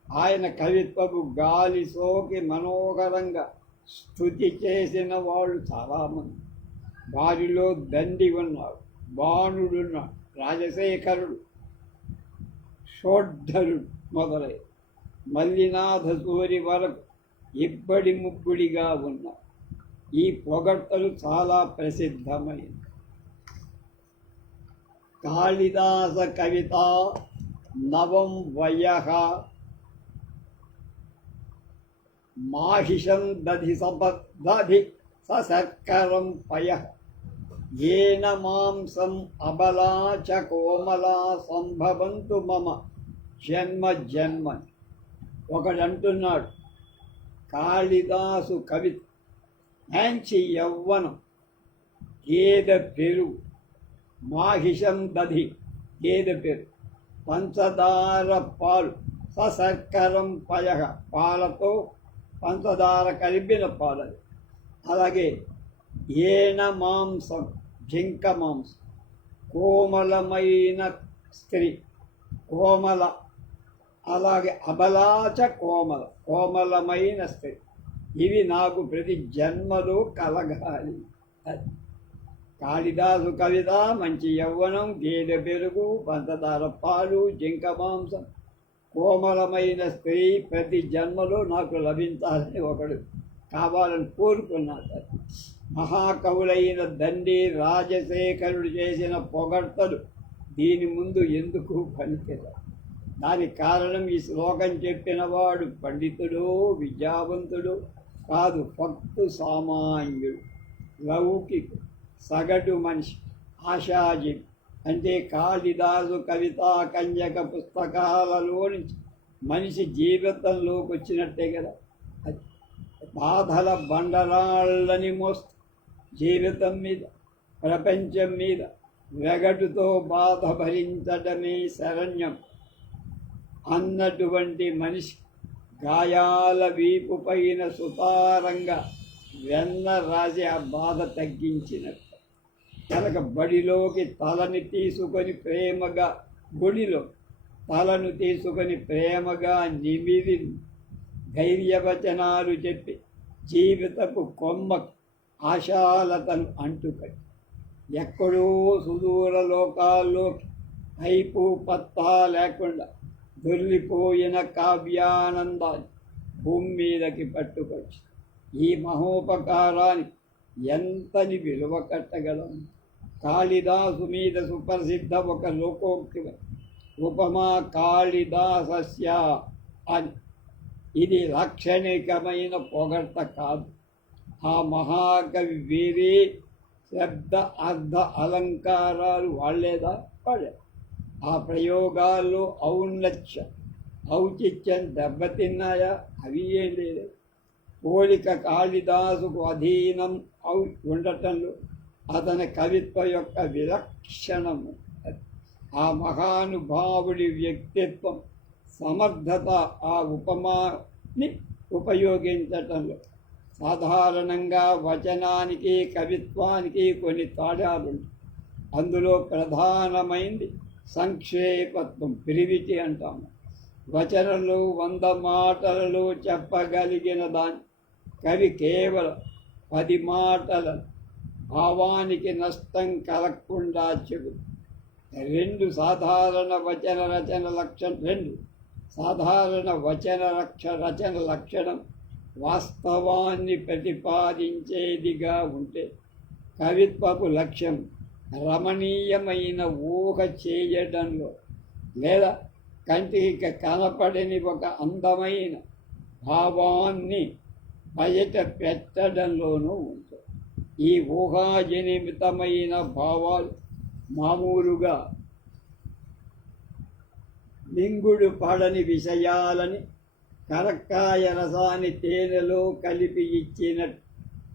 ఆయన కవిత్వపు గాలి సోకి మనోహరంగా స్తుతి చేసిన వాళ్ళు చాలామంది. వారిలో దండి ఉన్నాడు, బాణుడున్నాడు, రాజశేఖరుడు, షోడ్ధరుడు మొదలై మల్లినాథ సూరి వరకు ఇబ్బడి ముబ్బడిగా ఉన్నారు. ఈ పొగడ్తలు చాలా ప్రసిద్ధమైనవి. కాళిదాస కవిత నవం వయః మాహిషం దధి సబద్ధి సశర్కరం పయః ఏన మాంసం అబలా చ కోమలా సంభవంతు మమ జన్మ జన్మ. ఒకడంటున్నాడు, కాళిదాసు కవి మంచి యవ్వనం, గేదె పెరుగు, మాహిషం దధి గేదె పెరుగు, పంచదార పాలు, సశర్కరం పయః పాలతో పంచదార కలిపిన పాలది. అలాగే ఏన మాంసం జింక మాంసం, కోమలమైన స్త్రీ కోమల, అలాగే అబలాచ కోమల కోమలమైన స్త్రీ, ఇవి నాకు ప్రతి జన్మలో కలగాలి. కాళిదాసు కవిత మంచి యవ్వనం, గేదె పెరుగు, పంచదార పాలు, జింక మాంసం, కోమలమైన స్త్రీ ప్రతి జన్మలో నాకు లభించాలని ఒకడు కావాలని కోరుకున్నాడు. మహాకవులైన దండి రాజశేఖరుడు చేసిన పొగడ్తలు దీని ముందు ఎందుకు పనికిరావు. దానికి కారణం ఈ శ్లోకం చెప్పినవాడు పండితుడు విద్యావంతుడు కాదు, భక్తు సామాన్యుడు, లౌకికుడు, సగటు మనిషి, ఆశాజీవి. అంటే కాళిదాసు కవితా కన్యక పుస్తకాలలో నుంచి మనిషి జీవితంలోకి వచ్చినట్టే కదా. బాధల బండరాళ్ళని మోస్తూ జీవితం మీద ప్రపంచం మీద వెగటుతో బాధ భరించడమే శరణ్యం అన్నటువంటి మనిషి గాయాల వీపు పైన సుతారంగా వెన్న రాసి ఆ బాధ తగ్గించినట్టు. కనుక బడిలోకి తలని తీసుకొని ప్రేమగా, గుడిలో తలను తీసుకొని ప్రేమగా నిమిరి ధైర్యవచనాలు చెప్పి జీవితపు కొమ్మకు ఆశాలతను అంటుకట్టి ఎక్కడో సుదూర లోకాల్లోకి అయిపు పత్తా లేకుండా దొర్లిపోయిన కావ్యానందాన్ని భూమి మీదకి పట్టుకొచ్చి ఈ మహోపకారానికి ఎంతని విలువ కట్టగలం. కాళిదాసు మీద సుప్రసిద్ధ ఒక లోకోక్తి, ఉపమా కాళిదాసస్య అని. ఇది లాక్షణికమైన పొగడ్త కాదు. ఆ మహాకవి వేరే శబ్ద అర్ధ అలంకారాలు వాడలేదా? వాడే. ఆ ప్రయోగాల్లో ఔచిత్యం దెబ్బతిన్నాయా? అవి ఏం లేదు. పోలిక కాళిదాసుకు అధీనం ఉండటంలో అతని కవిత్వ యొక్క విలక్షణము. ఆ మహానుభావుడి వ్యక్తిత్వం, సమర్థత ఆ ఉపమాని ఉపయోగించటంలో. సాధారణంగా వచనానికి కవిత్వానికి కొన్ని తేడాలుంటాయి. అందులో ప్రధానమైనది సంక్షేపత్వం, బ్రివిటీ అంటాము. వచనంలో 100 మాటలలో చెప్పగలిగిన దాన్ని కవి కేవలం 10 మాటలను భావానికి నష్టం కలగకుండా చెబుతుంది. 2 సాధారణ వచన రచన లక్షణం వాస్తవాన్ని ప్రతిపాదించేదిగా ఉంటే, కవిత్వపు లక్ష్యం రమణీయమైన ఊహ చేయడంలో లేదా కంటికి కనపడని ఒక అందమైన భావాన్ని బయట పెట్టడంలోనూ ఉంటుంది. ఈ ఊహాజనితమైన భావాలు మామూలుగా మింగుడు పడని విషయాలని కరక్కాయ రసాన్ని తేనెలో కలిపి ఇచ్చిన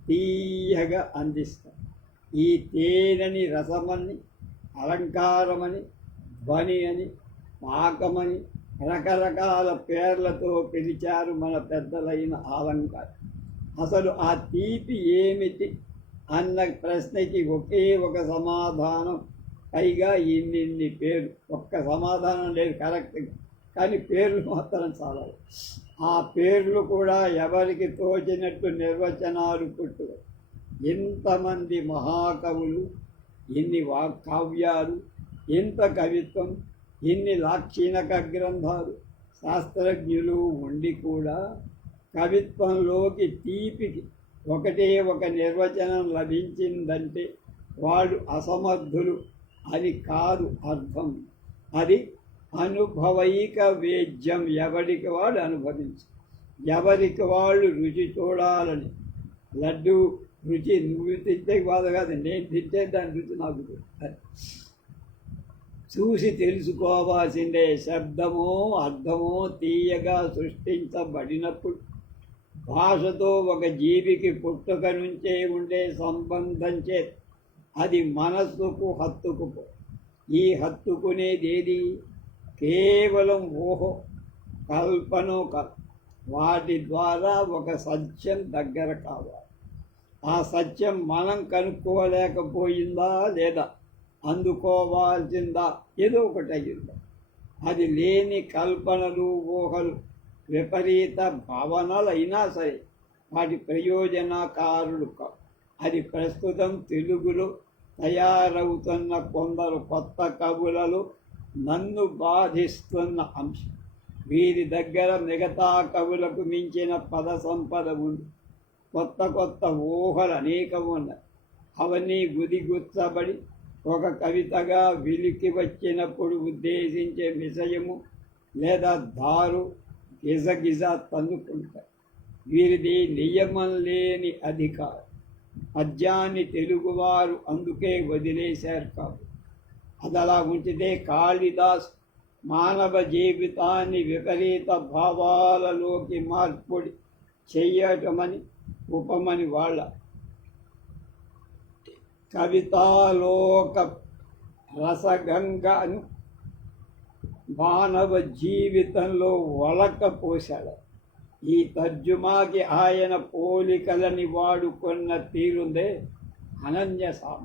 తీయగా అందిస్తారు. ఈ తేనెని రసమని, అలంకారమని, ధ్వని అని, పాకమని రకరకాల పేర్లతో పిలిచారు మన పెద్దలైన అలంకారం. అసలు ఆ తీపి ఏమిటి అన్న ప్రశ్నకి ఒకే ఒక సమాధానం, పైగా ఇన్నిన్ని పేర్లు. ఒక్క సమాధానం లేదు కరెక్ట్గా, కానీ పేర్లు మాత్రం చాలా. ఆ పేర్లు కూడా ఎవరికి తోచినట్టు నిర్వచనాలు పుట్టు. ఇంతమంది మహాకవులు, ఇన్ని కావ్యాలు, ఇంత కవిత్వం, ఇన్ని లాక్షణిక గ్రంథాలు, శాస్త్రజ్ఞులు ఉండి కూడా కవిత్వంలోకి తీపికి ఒకటే ఒక నిర్వచనం లభించిందంటే వాళ్ళు అసమర్థులు అని కాదు అర్థం. అది అనుభవైక వేద్యం. ఎవరికి వాడు అనుభవించు, ఎవరికి వాళ్ళు రుచి చూడాలని. లడ్డు రుచి నువ్వు తింటే బాధ కాదు, నేను తింటే దాని రుచి నాకు చూసి తెలుసుకోవాల్సిందే. శబ్దమో అర్థమో తీయగా సృష్టించబడినప్పుడు భాషతో ఒక జీవికి పుట్టుక నుంచే ఉండే సంబంధం చే అది మనస్సుకు హత్తుకుపో. ఈ హత్తుకునేదేది కేవలం ఊహో కల్పనో కాదు. వాటి ద్వారా ఒక సత్యం దగ్గర కావాలి. ఆ సత్యం మనం కనుక్కోలేకపోయిందా లేదా అందుకోవాల్సిందా ఏదో ఒకటి అయ్యిందా. అది లేని కల్పనలు, ఊహలు, విపరీత భావనలు అయినా సరే వాటి ప్రయోజనకారులు కావు. అది ప్రస్తుతం తెలుగులో తయారవుతున్న కొందరు కొత్త కవులలో నన్ను బాధిస్తున్న అంశం. వీరి దగ్గర మిగతా కవులకు మించిన పద సంపద ఉంది. కొత్త కొత్త ఊహలు అనేకం ఉన్నాయి. అవన్నీ గుదిగుచ్చబడి ఒక కవితగా వెలికి వచ్చినప్పుడు ఉద్దేశించే విషయము లేదా దారు గిజగిజ తన్నుకుంటాయి. వీరిది నియమం లేని అధికారం. పద్యాన్ని తెలుగువారు అందుకే వదిలేశారు కాదు. అది అలా ఉంచితే కాళిదాస్ మానవ జీవితాన్ని విపరీత భావాలలోకి మార్పుడి చెయ్యటమని ఉపమని వాళ్ళ కవితాలోక రసగంగను మానవ జీవితంలో వలకపోశాడు. ఈ తర్జుమాకి ఆయన పోలికలని వాడుకున్న తీరుందే అనన్యసామ.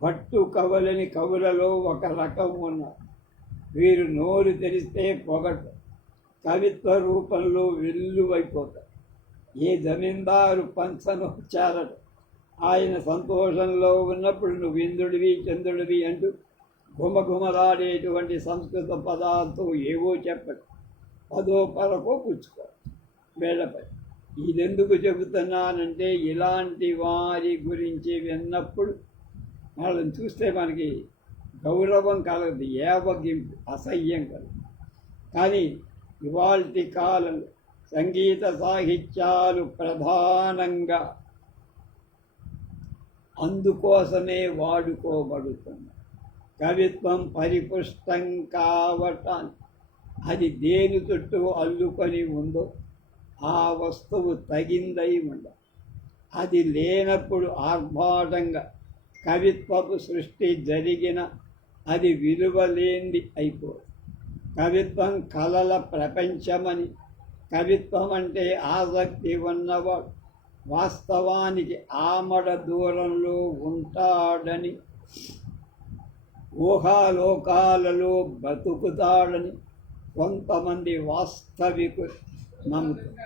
భట్టు కవులని కవులలో ఒక రకం ఉన్నారు. వీరు నోరు తెరిస్తే పొగటు, కవిత్వ రూపంలో వెల్లువైపోతారు. ఏ జమీందారు పంచను చారడు. ఆయన సంతోషంలో ఉన్నప్పుడు నువ్వు ఇంద్రుడివి చంద్రుడివి అంటూ ఘుమఘుమలాడేటువంటి సంస్కృత పదాలతో ఏవో చెప్పడు. పదో పరకో పుచ్చుకో వేళపై. ఇదెందుకు చెబుతున్నానంటే ఇలాంటి వారి గురించి విన్నప్పుడు వాళ్ళని చూస్తే మనకి గౌరవం కలగదు, ఏవగింపు, అసహ్యం కలదు. కానీ ఇవాల్టి కాలంలో సంగీత సాహిత్యాలు ప్రధానంగా అందుకోసమే వాడుకోబడుతుంది. కవిత్వం పరిపుష్టం కావటాన్ని అది దేని చుట్టూ అల్లుకొని ఉందో ఆ వస్తువు తగిందై ఉండాలి. అది లేనప్పుడు ఆర్భాటంగా కవిత్వపు సృష్టి జరిగిన అది విలువలేంది అయిపోదు. కవిత్వం కళల ప్రపంచమని, కవిత్వం అంటే ఆసక్తి ఉన్నవాడు వాస్తవానికి ఆమడ దూరంలో ఉంటాడని, ఊహాలోకాలలో బతుకుతాడని కొంతమంది వాస్తవికులు నమ్ముతారు.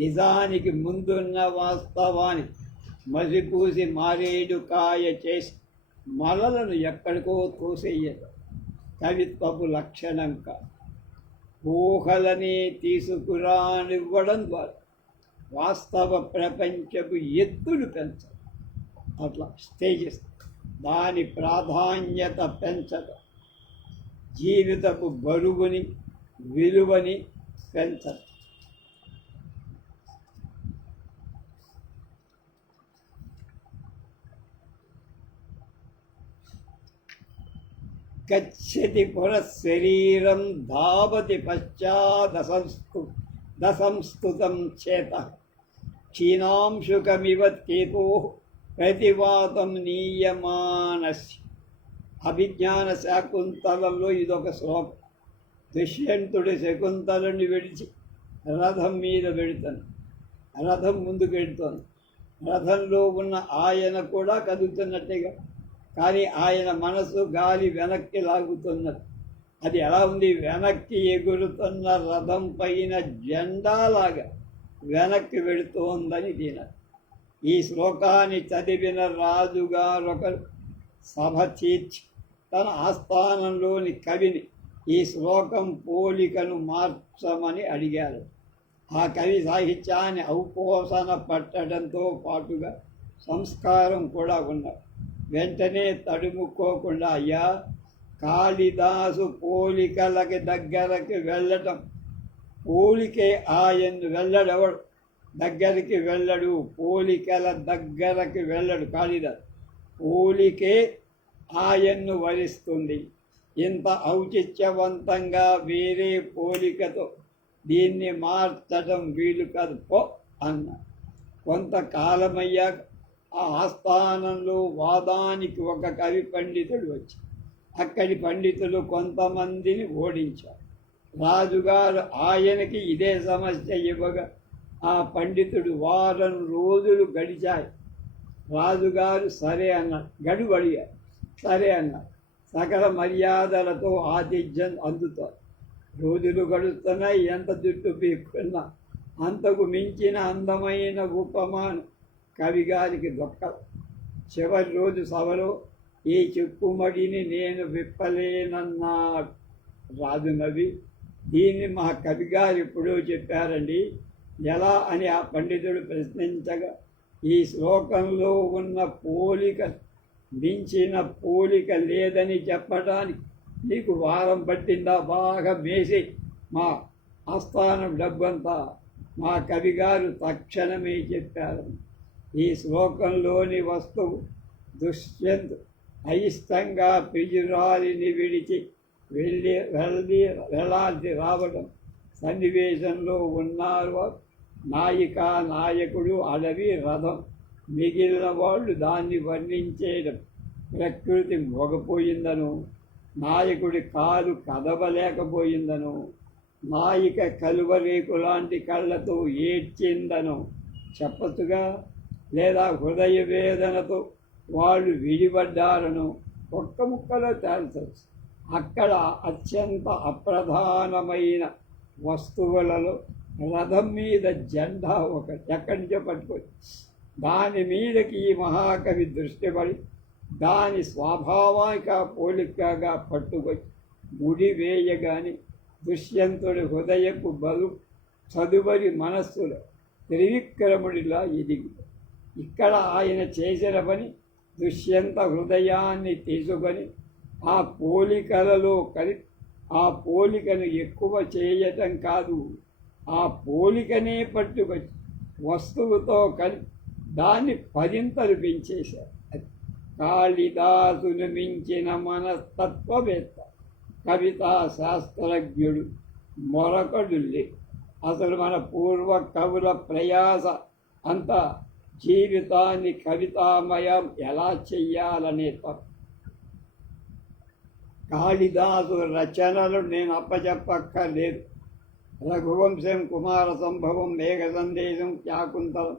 నిజానికి ముందున్న వాస్తవాన్ని మసిపూసి మారేడు కాయ చేసి మలలను ఎక్కడికో తోసేయదు కవిత్వపు లక్షణం కాదు. ఊహలని తీసుకురానివ్వడం ద్వారా వాస్తవ ప్రపంచపు ఎత్తులు పెంచదు. అట్లా స్టేజెస్ దాని ప్రాధాన్యత పెంచదు. జీవితపు బరువుని విలువని పెంచదు. గచ్చతి పురశరీరం ధావతి పశ్చాదసంస్తుతం చేత క్షీణాంశుకమివ కేతో ప్రతివాతం నీయమానస్య. అభిజ్ఞాన శాకుంతలంలో ఇదొక శ్లోకం. దుష్యంతుడు శకుంతలని విడిచి రథం మీద వెడుతాను. రథం ముందుకు వెడుతోంది. రథంలో ఉన్న ఆయన కూడా కదులుతున్నట్టుగా, కానీ ఆయన మనసు గాలి వెనక్కి లాగుతున్నది. అది ఎలా ఉంది? వెనక్కి ఎగురుతున్న రథం పైన జెండాలాగా వెనక్కి వెడుతోందని దీని. ఈ శ్లోకాన్ని చదివిన రాజుగారొకరు సభ తీర్చి తన ఆస్థానంలోని కవిని ఈ శ్లోకం పోలికను మార్చమని అడిగారు. ఆ కవి సాహిత్యాన్ని ఔపోసన పట్టడంతో పాటుగా సంస్కారం కూడా ఉన్నది. వెంటనే తడుముకోకుండా, అయ్యా, కాళిదాసు పోలికలకి దగ్గరకి వెళ్ళటం, పోలికే ఆయన్ను వెళ్ళడవడు, దగ్గరికి వెళ్ళడు, పోలికల దగ్గరకి వెళ్ళడు కాళిదాసు. పోలికే ఆయన్ను వరిస్తుంది. ఇంత ఔచిత్యవంతంగా వేరే పోలికతో దీన్ని మార్చడం వీలు కాదు పో అన్న. కొంతకాలమయ్యాక ఆ ఆస్థానంలో వాదానికి ఒక కవి పండితుడు వచ్చి అక్కడి పండితులు కొంతమందిని ఓడించారు. రాజుగారు ఆయనకి ఇదే సమస్య ఇవ్వగా ఆ పండితుడు వారం రోజులు గడిచాయి. రాజుగారు సరే అన్నారు. గడువు అడిగారు. సరే అన్నారు. సకల మర్యాదలతో ఆతిథ్యం అందుతారు. రోజులు గడుస్తున్నాయి. ఎంత జుట్టు పీక్కున్నా అంతకు మించిన అందమైన ఉపమానం కవిగారికి దొక్కదు. చివరి రోజు సభలో ఈ చెక్కుమడిని నేను విప్పలేనన్నాడు. రాజు నవ్వి, దీన్ని మా కవిగారు ఎప్పుడో చెప్పారండి, ఎలా అని ఆ పండితుడు ప్రశ్నించగా, ఈ శ్లోకంలో ఉన్న పోలిక మించిన పోలిక లేదని చెప్పడానికి నీకు వారం పట్టిందా? బాగా మేసి మా ఆస్థానం డబ్బంతా మా కవిగారు తక్షణమే చెప్పారు. ఈ శ్లోకంలోని వస్తువు దుష్యంతు అయిష్టంగా ప్రియురాలిని విడిచి వెళ్ళాల్సి రావడం సన్నివేశంలో ఉన్నారు. నాయిక, నాయకుడు, అడవి, రథం, మిగిలిన వాళ్ళు దాన్ని వర్ణించేయడం. ప్రకృతి మొగపోయిందను, నాయకుడి కాలు కదవలేకపోయిందను, నాయిక కలువరేకు లాంటి కళ్ళతో ఏడ్చిందను చెప్పచ్చుగా. లేదా హృదయ వేదనతో వాళ్ళు విడిపడ్డారను ఒక్క ముక్కలో తేల్చవచ్చు. అక్కడ అత్యంత అప్రధానమైన వస్తువులలో రథం మీద జెండా ఒకటి ఎక్కడి నుంచో పట్టుకొని దాని మీదకి ఈ మహాకవి దృష్టి పడి దాని స్వాభావిక పోలికగా పట్టుకొచ్చి ముడి వేయగాని దుష్యంతుడి హృదయపు బలు చదువరి మనస్సులో త్రివిక్రముడిలా ఎదిగి. ఇక్కడ ఆయన చేసిన పని దుష్యంత హృదయాన్ని తీసుకొని ఆ పోలికలలో ఆ పోలికను ఎక్కువ చేయటం కాదు, ఆ పోలికనే పట్టుకొచ్చి వస్తువుతో కలిపి దాన్ని పదింతలు పెంచేశారు. కాళిదాసును మించిన మనస్తత్వవేత్త, కవితా శాస్త్రజ్ఞుడు మరొకడు లే. అసలు మన పూర్వ కవుల ప్రయాస అంతా జీవితాన్ని కవితామయం ఎలా చెయ్యాలనే తప్పు. కాళిదాసు రచనలు నేను అప్పచెప్పక్కర్లేదు. రఘువంశం, కుమార సంభవం, మేఘ సందేశం, శాకుంతలం,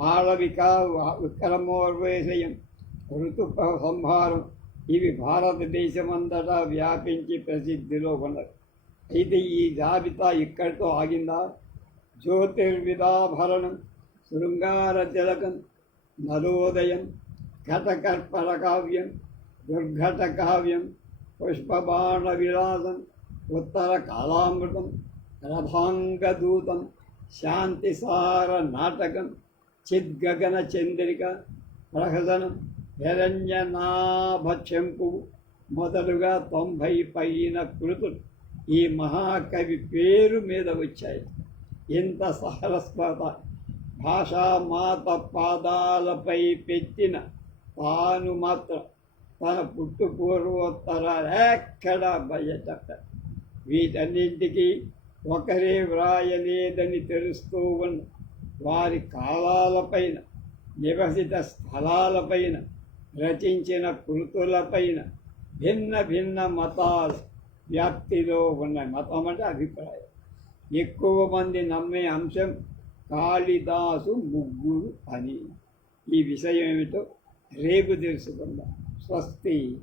మాళవిక, విక్రమోర్వేశయం, ఋతు సంహారం ఇవి భారతదేశమంతటా వ్యాపించి ప్రసిద్ధిలో ఉన్నది. అయితే ఈ జాబితా ఇక్కడితో ఆగిందా? జ్యోతిర్విదాభరణం, శృంగార తిలకం, నరోదయం, ఘటకర్పణ కావ్యం, దుర్ఘట కావ్యం, పుష్పబాణ విలాసం, ఉత్తర కాలామృతం, రథాంగదూతం, శాంతిసార నాటకం, చిద్గగన చంద్రిక, ప్రహసనం, హిరణ్యనాభచెంపు మొదలుగా 90 పైన కృతులు ఈ మహాకవి పేరు మీద వచ్చాయి. ఇంత సహస్వత భాషామాత పాదాలపై పెట్టిన తాను మాత్రం తన పుట్టు పూర్వోత్తరాలు ఎక్కడా బయట వీటన్నింటికీ ఒకరే వ్రాయలేదని తెలుస్తూ ఉన్న వారి కాలాలపైన, నివసిత స్థలాలపైన, రచించిన కృతులపైన భిన్న భిన్న మతాల వ్యాప్తిలో ఉన్న మతం అంటే అభిప్రాయం. ఎక్కువ మంది నమ్మే అంశం కాళిదాసు ముగ్గురు అని. ఈ విషయం ఏమిటో రేపు తెలుసుకుందాం. స్వస్తి.